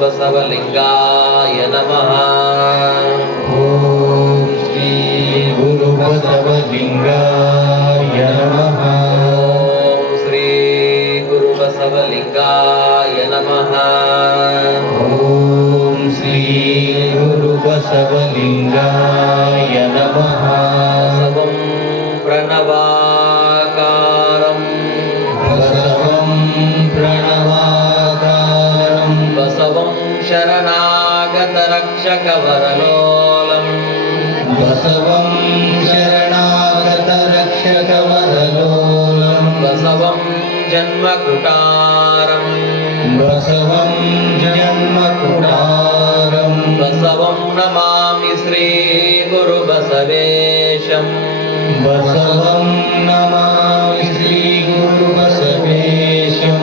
ಬಸವಲಿಂಗಾಯ ನಮಃ. ಓಂ ಶ್ರೀ ಗುರು ಬಸವಲಿಂಗಾಯ ನಮಃ. ಓಂ ಶ್ರೀ ಗುರು ಬಸವಲಿಂಗಾಯ ನಮಃ. ಓಂ ಶ್ರೀ ಗುರು ಬಸವಲಿಂಗಾಯ ನಮಃ. ಬಸವಂ ಪ್ರಣವಾಕಾರಂ ಬಸವಂ ಪ್ರಣವಾಕಾರಂ ಬಸವಂ ಶರಣಾಗತ ರಕ್ಷಕ ವರಲೋಲಂ ಬಸವಂ ಶರಣಾಗತ ರಕ್ಷಕ ವರಲೋಲಂ ಬಸವಂ ಜನ್ಮಕುಟಾರಂ ಬಸವಂ ಜನ್ಮಕುಟಾರಂ ಬಸವಂ ನಮಾಮಿ ಶ್ರೀ ಗುರು ಬಸವೇಶಂ. ಬಸವಂ ನಮಾಮಿ ಶ್ರೀ ಗುರು ಬಸವೇಶಂ.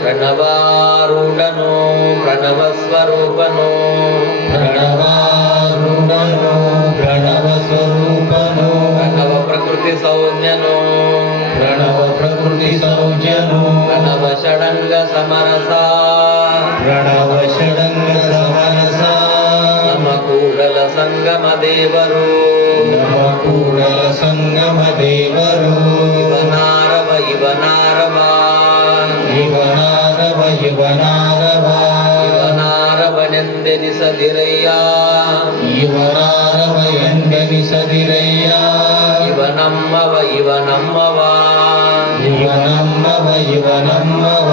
ಪ್ರಣವಾರೂಢನೋ ಪ್ರಣವಸ್ವರೂಪನೋ ಪ್ರಣವಾರೂಢನೋ ಪ್ರಣವ ಸ್ವರೂಪನೋ ಪ್ರಣವ ಪ್ರಕೃತಿ ಸಂಜ್ಞನೋ ಪ್ರಣವ ಪ್ರಕೃತಿ ಸೌಜನೋ ಪ್ರಣವ ಷಡಂಗ ಸಮರಸ ಪ್ರಣವ ಷಡಂಗ ಸಮರಸ ನಮ ಕೂಡಲ ಸಂಗಮ ದೇವರು ನಮ ಕೂಡಲ ಸಂಗಮ ದೇವರು ಇವನಾರವ ಇವನಾರವ ಇವನಾರವ ಇವನಾರವ ಇವನಾರವನೆಂದೆನಿಸದಿರಯ್ಯ ಇವನಾರವ ಎಂದೆನಿಸದಿರಯ್ಯ ಇವನಮ್ಮವ ಇವನಮ್ಮವ ಇವನಮ್ಮವ ಇವನಮ್ಮವ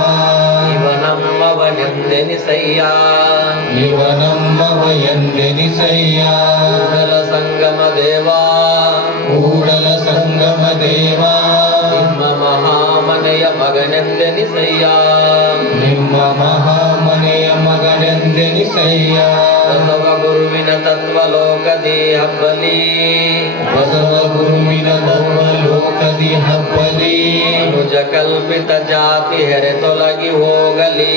ಇವನಮ್ಮವನೆಂದೆನಿಸಯ್ಯ ಇವನಮ್ಮವ ಎಂದೆನಿಸಯ್ಯ ಕೂಡಲ ಸಂಗಮ ದೇವಾ ಕೂಡಲ ಸಂಗಮ ದೇವ ನಿಮ್ಮ ಮಹಾಮನೆಯ ಮಗನೆಂದೆನಿಸಯ್ಯ ನಿಮ್ಮ ಮಹಾಮನೆಯ ಮಗನೆಂದೆನಿಸಯ್ಯ ಬಸವ ಗುರುವಿನ ತತ್ವಲೋಕದಿ ಹಬ್ಬಲಿ ಬಸವ ಗುರುವಿನ ತತ್ವ ಲೋಕದಿ ಹಬ್ಬಲಿ ಮನುಜ ಕಲ್ಪಿತ ಜಾತಿ ಹೆರೆ ತೊಲಗಿ ಹೋಗಲಿ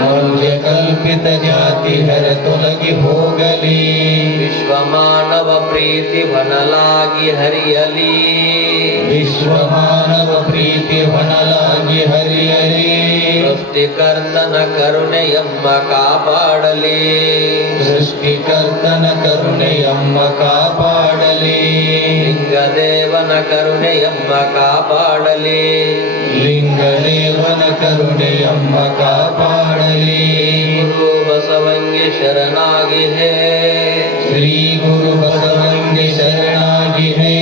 ಮನುಜ ಕಲ್ಪಿತ ಜಾತಿ ಹೆರೆ ತೊಲಗಿ ಹೋಗಲಿ ವಿಶ್ವ ಮಾನವ ಪ್ರೀತಿ ವನಲಾಗಿ ಹರಿಯಲಿ ವಿಶ್ವ ಮಾನವ ಪ್ರೀತಿ ಹೊನಲಾಗಿ ಹರಿಯಲಿ ಸೃಷ್ಟಿಕರ್ತನ ಕರುಣೆಯಮ್ಮ ಕಾಪಾಡಲಿ ಸೃಷ್ಟಿಕರ್ತನ ಕರುಣೆಯಮ್ಮ ಕಾಪಾಡಲಿ ಲಿಂಗದೇವನ ಕರುಣೆಯಮ್ಮ ಕಾಪಾಡಲಿ ಲಿಂಗದೇವನ ಕರುಣೆಯಮ್ಮ ಕಾಪಾಡಲಿ ಗುರು ಬಸವಂಗೆ ಶರಣಾಗಿ ಹೇ ಶ್ರೀ ಗುರು ಬಸವಂಗೆ ಶರಣಾಗಿ ಹೇ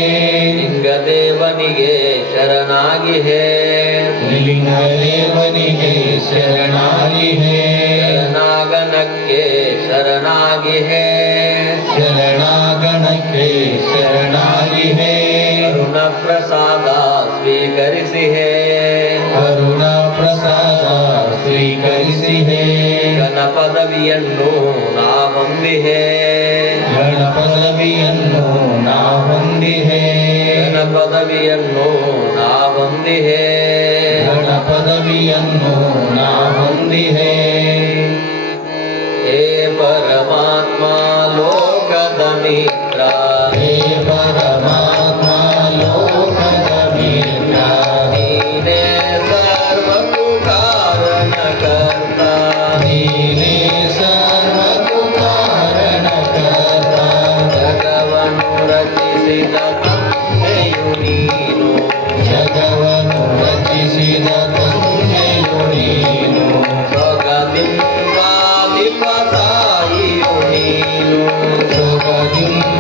ಲಿಂಗದೇವನಿಗೆ ಶರಣಾಗಿ ಹೇ ಲಿಂಗದೇವನಿಗೆ ಶರಣಾಗಿ ಹೇ ಶರಣಾಗನಕ್ಕೆ ಶರಣಾಗಿ ಹೇ ಶರಣಾಗಣಕ್ಕೆ ಶರಣಾಗಿ ಹೇ ಕರುಣ ಪ್ರಸಾದ ಸ್ವೀಕರಿಸಿ ಹೇ ಕರುಣ ಪ್ರಸಾದ ಸ್ವೀಕರಿಸಿ ಹೇ ಘನ ಪದವಿಯನ್ನು ನಾವೊಂದಿಹೇ ಗಣ ಪದವಿಯನ್ನು ನಾವೊಂದಿಹೇ ಘನ ಪದವಿಯನ್ನು ನಾವೊಂದಿಹೇ ಗಣ ಪದವಿಯನ್ನು ನಾವೊಂದಿಹೇ ಹೇ ಪರಮಾತ್ಮ ಲೋಕದ ಮಿತ್ರ ಹೇ ಪರಮಾತ್ಮ ಲೋಕದ ಮಿತ್ರ ನೀನೇ ಸರ್ವಕ್ಕೂ ಕಾರಣಕರ್ತ ನೀನೇ ಸರ್ವಕ್ಕೂ ಕಾರಣಕರ್ತ ಜಗವನ್ನು ರಚಿಸಿದ ತಂದೆಯು ನೀನು ಜಗವನ್ನು ರಚಿಸಿದ ತಂದೆಯು ನೀನು ಸೊಗದಿಂದಾದಿಪ ತಾಯಿಯು ನೀನು ಸೊಗದಿಂದ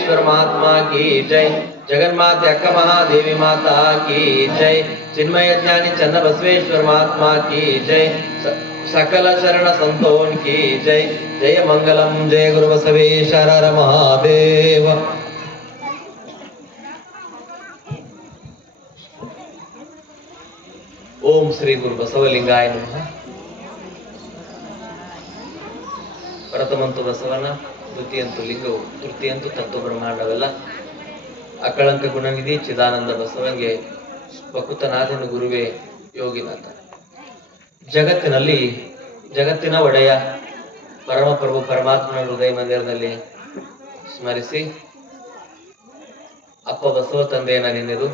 बसवेश्वर महात्मा की जय। जगन्माते अक्क महादेवी माता की जय। चिन्मय ज्ञानी चन्न बसवेश्वर महात्मा की जय। सकल शरण संतों की जय। जय मंगलम जय गुरु बसवेश्वर हर महादेव। ओम श्री गुरु बसवलिंगाय नमः। ಪ್ರಥಮಂತು ಬಸವನ, ದ್ವಿತೀಯಂತು ಲಿಂಗವು, ತೃತೀಯಂತು ತತ್ವ ಬ್ರಹ್ಮಾಂಡವೆಲ್ಲ ಅಕಳಂಕ ಗುಣನಿಧಿ ಚಿದಾನಂದ ಬಸವಂಗೆ ಬಕುತನಾಥನ ಗುರುವೇ ಯೋಗಿನಾಥ. ಜಗತ್ತಿನ ಒಡೆಯ ಪರಮಪ್ರಭು ಪರಮಾತ್ಮನ ಹೃದಯ ಮಂದಿರದಲ್ಲಿ ಸ್ಮರಿಸಿ, ಅಪ್ಪ ಬಸವ ತಂದೆಯನ್ನ ನೆನೆದು,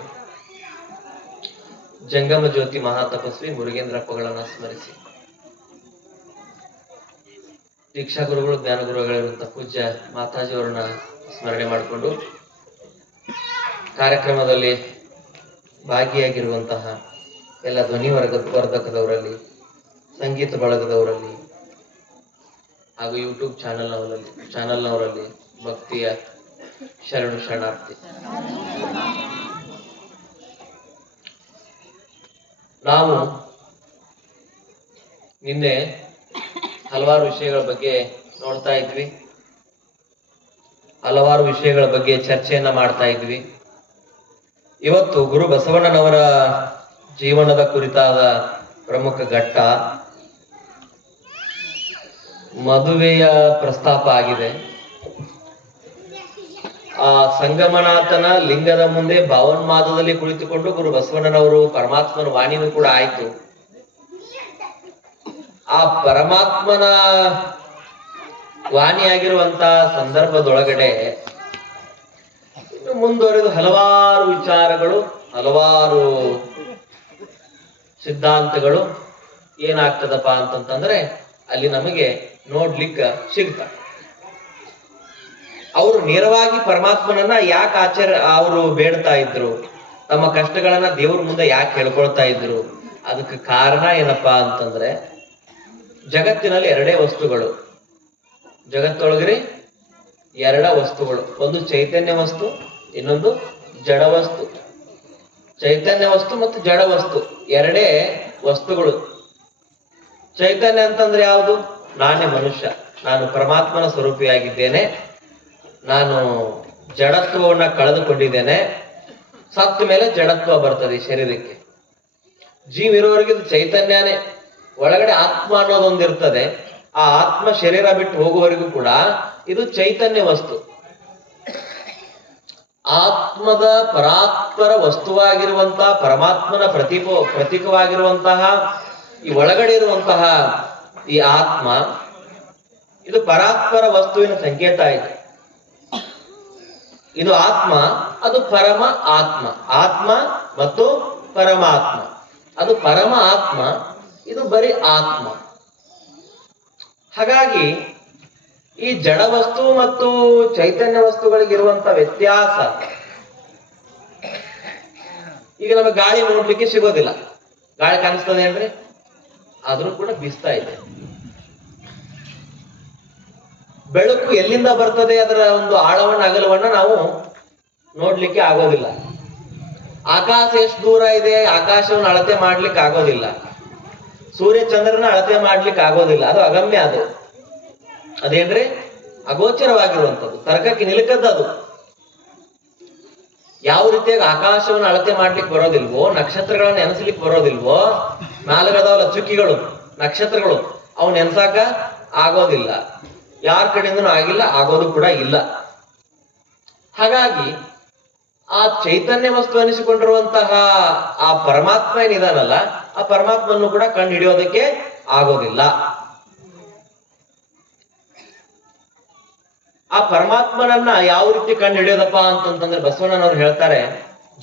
ಜಂಗಮ ಜ್ಯೋತಿ ಮಹಾತಪಸ್ವಿ ಮುರುಗೇಂದ್ರಪ್ಪಗಳನ್ನ ಸ್ಮರಿಸಿ, ದೀಕ್ಷಾ ಗುರುಗಳು ಜ್ಞಾನ ಗುರುಗಳಿರುವಂತಹ ಪೂಜ್ಯ ಮಾತಾಜಿಯವರನ್ನ ಸ್ಮರಣೆ ಮಾಡಿಕೊಂಡು, ಕಾರ್ಯಕ್ರಮದಲ್ಲಿ ಭಾಗಿಯಾಗಿರುವಂತಹ ಎಲ್ಲ ಧ್ವನಿ ವರ್ಧಕದವರಲ್ಲಿ, ಸಂಗೀತ ಬಳಗದವರಲ್ಲಿ ಹಾಗೂ ಯೂಟ್ಯೂಬ್ ಚಾನೆಲ್ನವರಲ್ಲಿ ಭಕ್ತಿಯ ಶರಣು ಶರಣಾರ್ಥಿ. ನಾವು ನಿನ್ನೆ ಹಲವಾರು ವಿಷಯಗಳ ಬಗ್ಗೆ ನೋಡ್ತಾ ಇದ್ವಿ, ಹಲವಾರು ವಿಷಯಗಳ ಬಗ್ಗೆ ಚರ್ಚೆಯನ್ನ ಮಾಡ್ತಾ ಇದ್ವಿ. ಇವತ್ತು ಗುರು ಬಸವಣ್ಣನವರ ಜೀವನದ ಕುರಿತಾದ ಪ್ರಮುಖ ಘಟ್ಟ ಮದುವೆಯ ಪ್ರಸ್ತಾಪ ಆಗಿದೆ. ಆ ಸಂಗಮನಾಥನ ಲಿಂಗದ ಮುಂದೆ ಭಾವನ್ಮಾದದಲ್ಲಿ ಕುಳಿತುಕೊಂಡು ಗುರು ಬಸವಣ್ಣನವರು ಪರಮಾತ್ಮನ ವಾಣಿನೂ ಕೂಡ ಆಯ್ತು. ಆ ಪರಮಾತ್ಮನ ವಾಣಿಯಾಗಿರುವಂತ ಸಂದರ್ಭದೊಳಗಡೆ ಮುಂದುವರೆದು ಹಲವಾರು ವಿಚಾರಗಳು, ಹಲವಾರು ಸಿದ್ಧಾಂತಗಳು ಏನಾಗ್ತದಪ್ಪ ಅಂತಂತಂದ್ರೆ ಅಲ್ಲಿ ನಮಗೆ ನೋಡ್ಲಿಕ್ಕೆ ಸಿಗ್ತದೆ. ಅವರು ನೇರವಾಗಿ ಪರಮಾತ್ಮನನ್ನ ಯಾಕೆ ಅವರು ಬೇಡ್ತಾ ಇದ್ರು, ತಮ್ಮ ಕಷ್ಟಗಳನ್ನ ದೇವ್ರ ಮುಂದೆ ಯಾಕೆ ಹೇಳ್ಕೊಳ್ತಾ ಇದ್ರು? ಅದಕ್ಕೆ ಕಾರಣ ಏನಪ್ಪಾ ಅಂತಂದ್ರೆ, ಜಗತ್ತಿನಲ್ಲಿ ಎರಡೇ ವಸ್ತುಗಳು, ಜಗತ್ತೊಳಗ್ರಿ ಎರಡ ವಸ್ತುಗಳು, ಒಂದು ಚೈತನ್ಯ ವಸ್ತು, ಇನ್ನೊಂದು ಜಡ ವಸ್ತು. ಚೈತನ್ಯ ವಸ್ತು ಮತ್ತು ಜಡ ವಸ್ತು ಎರಡೇ ವಸ್ತುಗಳು. ಚೈತನ್ಯ ಅಂತಂದ್ರೆ ಯಾವುದು? ನಾನೇ ಮನುಷ್ಯ, ನಾನು ಪರಮಾತ್ಮನ ಸ್ವರೂಪಿಯಾಗಿದ್ದೇನೆ, ನಾನು ಜಡತ್ವವನ್ನ ಕಳೆದುಕೊಂಡಿದ್ದೇನೆ, ಸತ್ತ ಮೇಲೆ ಜಡತ್ವ ಬರ್ತದೆ ಶರೀರಕ್ಕೆ. ಜೀವ ಇರೋವರೆಗೆ ಇದು ಚೈತನ್ಯನೇ, ಒಳಗಡೆ ಆತ್ಮ ಅನ್ನೋದೊಂದಿರ್ತದೆ. ಆ ಆತ್ಮ ಶರೀರ ಬಿಟ್ಟು ಹೋಗುವವರೆಗೂ ಕೂಡ ಇದು ಚೈತನ್ಯ ವಸ್ತು. ಆತ್ಮದ ಪರಾತ್ಪರ ವಸ್ತುವಾಗಿರುವಂತಹ ಪರಮಾತ್ಮನ ಪ್ರತೀಕವಾಗಿರುವಂತಹ ಈ ಒಳಗಡೆ ಇರುವಂತಹ ಈ ಆತ್ಮ, ಇದು ಪರಾತ್ಪರ ವಸ್ತುವಿನ ಸಂಕೇತ ಇದೆ. ಇದು ಆತ್ಮ, ಅದು ಪರಮ ಆತ್ಮ. ಆತ್ಮ ಮತ್ತು ಪರಮಾತ್ಮ, ಅದು ಪರಮ ಆತ್ಮ, ಇದು ಬರೀ ಆತ್ಮ. ಹಾಗಾಗಿ ಈ ಜಡ ವಸ್ತು ಮತ್ತು ಚೈತನ್ಯ ವಸ್ತುಗಳಿಗಿರುವಂತ ವ್ಯತ್ಯಾಸ, ಈಗ ನಮಗೆ ಗಾಳಿ ನೋಡ್ಲಿಕ್ಕೆ ಸಿಗೋದಿಲ್ಲ. ಗಾಳಿ ಕಾಣಿಸ್ತದೆ ಅಂದ್ರೆ ಆದ್ರೂ ಕೂಡ ಬೀಸ್ತಾ ಇದೆ. ಬೆಳಕು ಎಲ್ಲಿಂದ ಬರ್ತದೆ, ಅದರ ಒಂದು ಆಳವನ್ನ ಅಗಲವನ್ನ ನಾವು ನೋಡ್ಲಿಕ್ಕೆ ಆಗೋದಿಲ್ಲ. ಆಕಾಶ ಎಷ್ಟು ದೂರ ಇದೆ, ಆಕಾಶವನ್ನು ಅಳತೆ ಮಾಡ್ಲಿಕ್ಕೆ ಆಗೋದಿಲ್ಲ. ಸೂರ್ಯ ಚಂದ್ರನ ಅಳತೆ ಮಾಡ್ಲಿಕ್ಕೆ ಆಗೋದಿಲ್ಲ, ಅದು ಅಗಮ್ಯ. ಅದೇನ್ರಿ ಅಗೋಚರವಾಗಿರುವಂಥದ್ದು, ತರ್ಕಕ್ಕೆ ನಿಲುಕದ್ದು. ಯಾವ ರೀತಿಯಾಗಿ ಆಕಾಶವನ್ನು ಅಳತೆ ಮಾಡ್ಲಿಕ್ಕೆ ಬರೋದಿಲ್ವೋ, ನಕ್ಷತ್ರಗಳನ್ನ ಎನಸ್ಲಿಕ್ಕೆ ಬರೋದಿಲ್ವೋ, ನಾಲ್ಕದಾವಲ್ಲ ಚುಕ್ಕಿಗಳು ನಕ್ಷತ್ರಗಳು, ಅವು ನೆನ್ಸಾಕ ಆಗೋದಿಲ್ಲ. ಯಾರ ಕಡೆಯಿಂದನೂ ಆಗಿಲ್ಲ, ಆಗೋದು ಕೂಡ ಇಲ್ಲ. ಹಾಗಾಗಿ ಆ ಚೈತನ್ಯ ವಸ್ತು ಅನಿಸಿಕೊಂಡಿರುವಂತಹ ಆ ಪರಮಾತ್ಮ ಏನಿದಾನಲ್ಲ, ಆ ಪರಮಾತ್ಮನ್ನು ಕೂಡ ಕಂಡು ಹಿಡಿಯೋದಕ್ಕೆ ಆಗೋದಿಲ್ಲ. ಆ ಪರಮಾತ್ಮನನ್ನ ಯಾವ ರೀತಿ ಕಂಡು ಹಿಡಿಯೋದಪ್ಪ ಅಂತಂತಂದ್ರೆ ಬಸವಣ್ಣನವ್ರು ಹೇಳ್ತಾರೆ,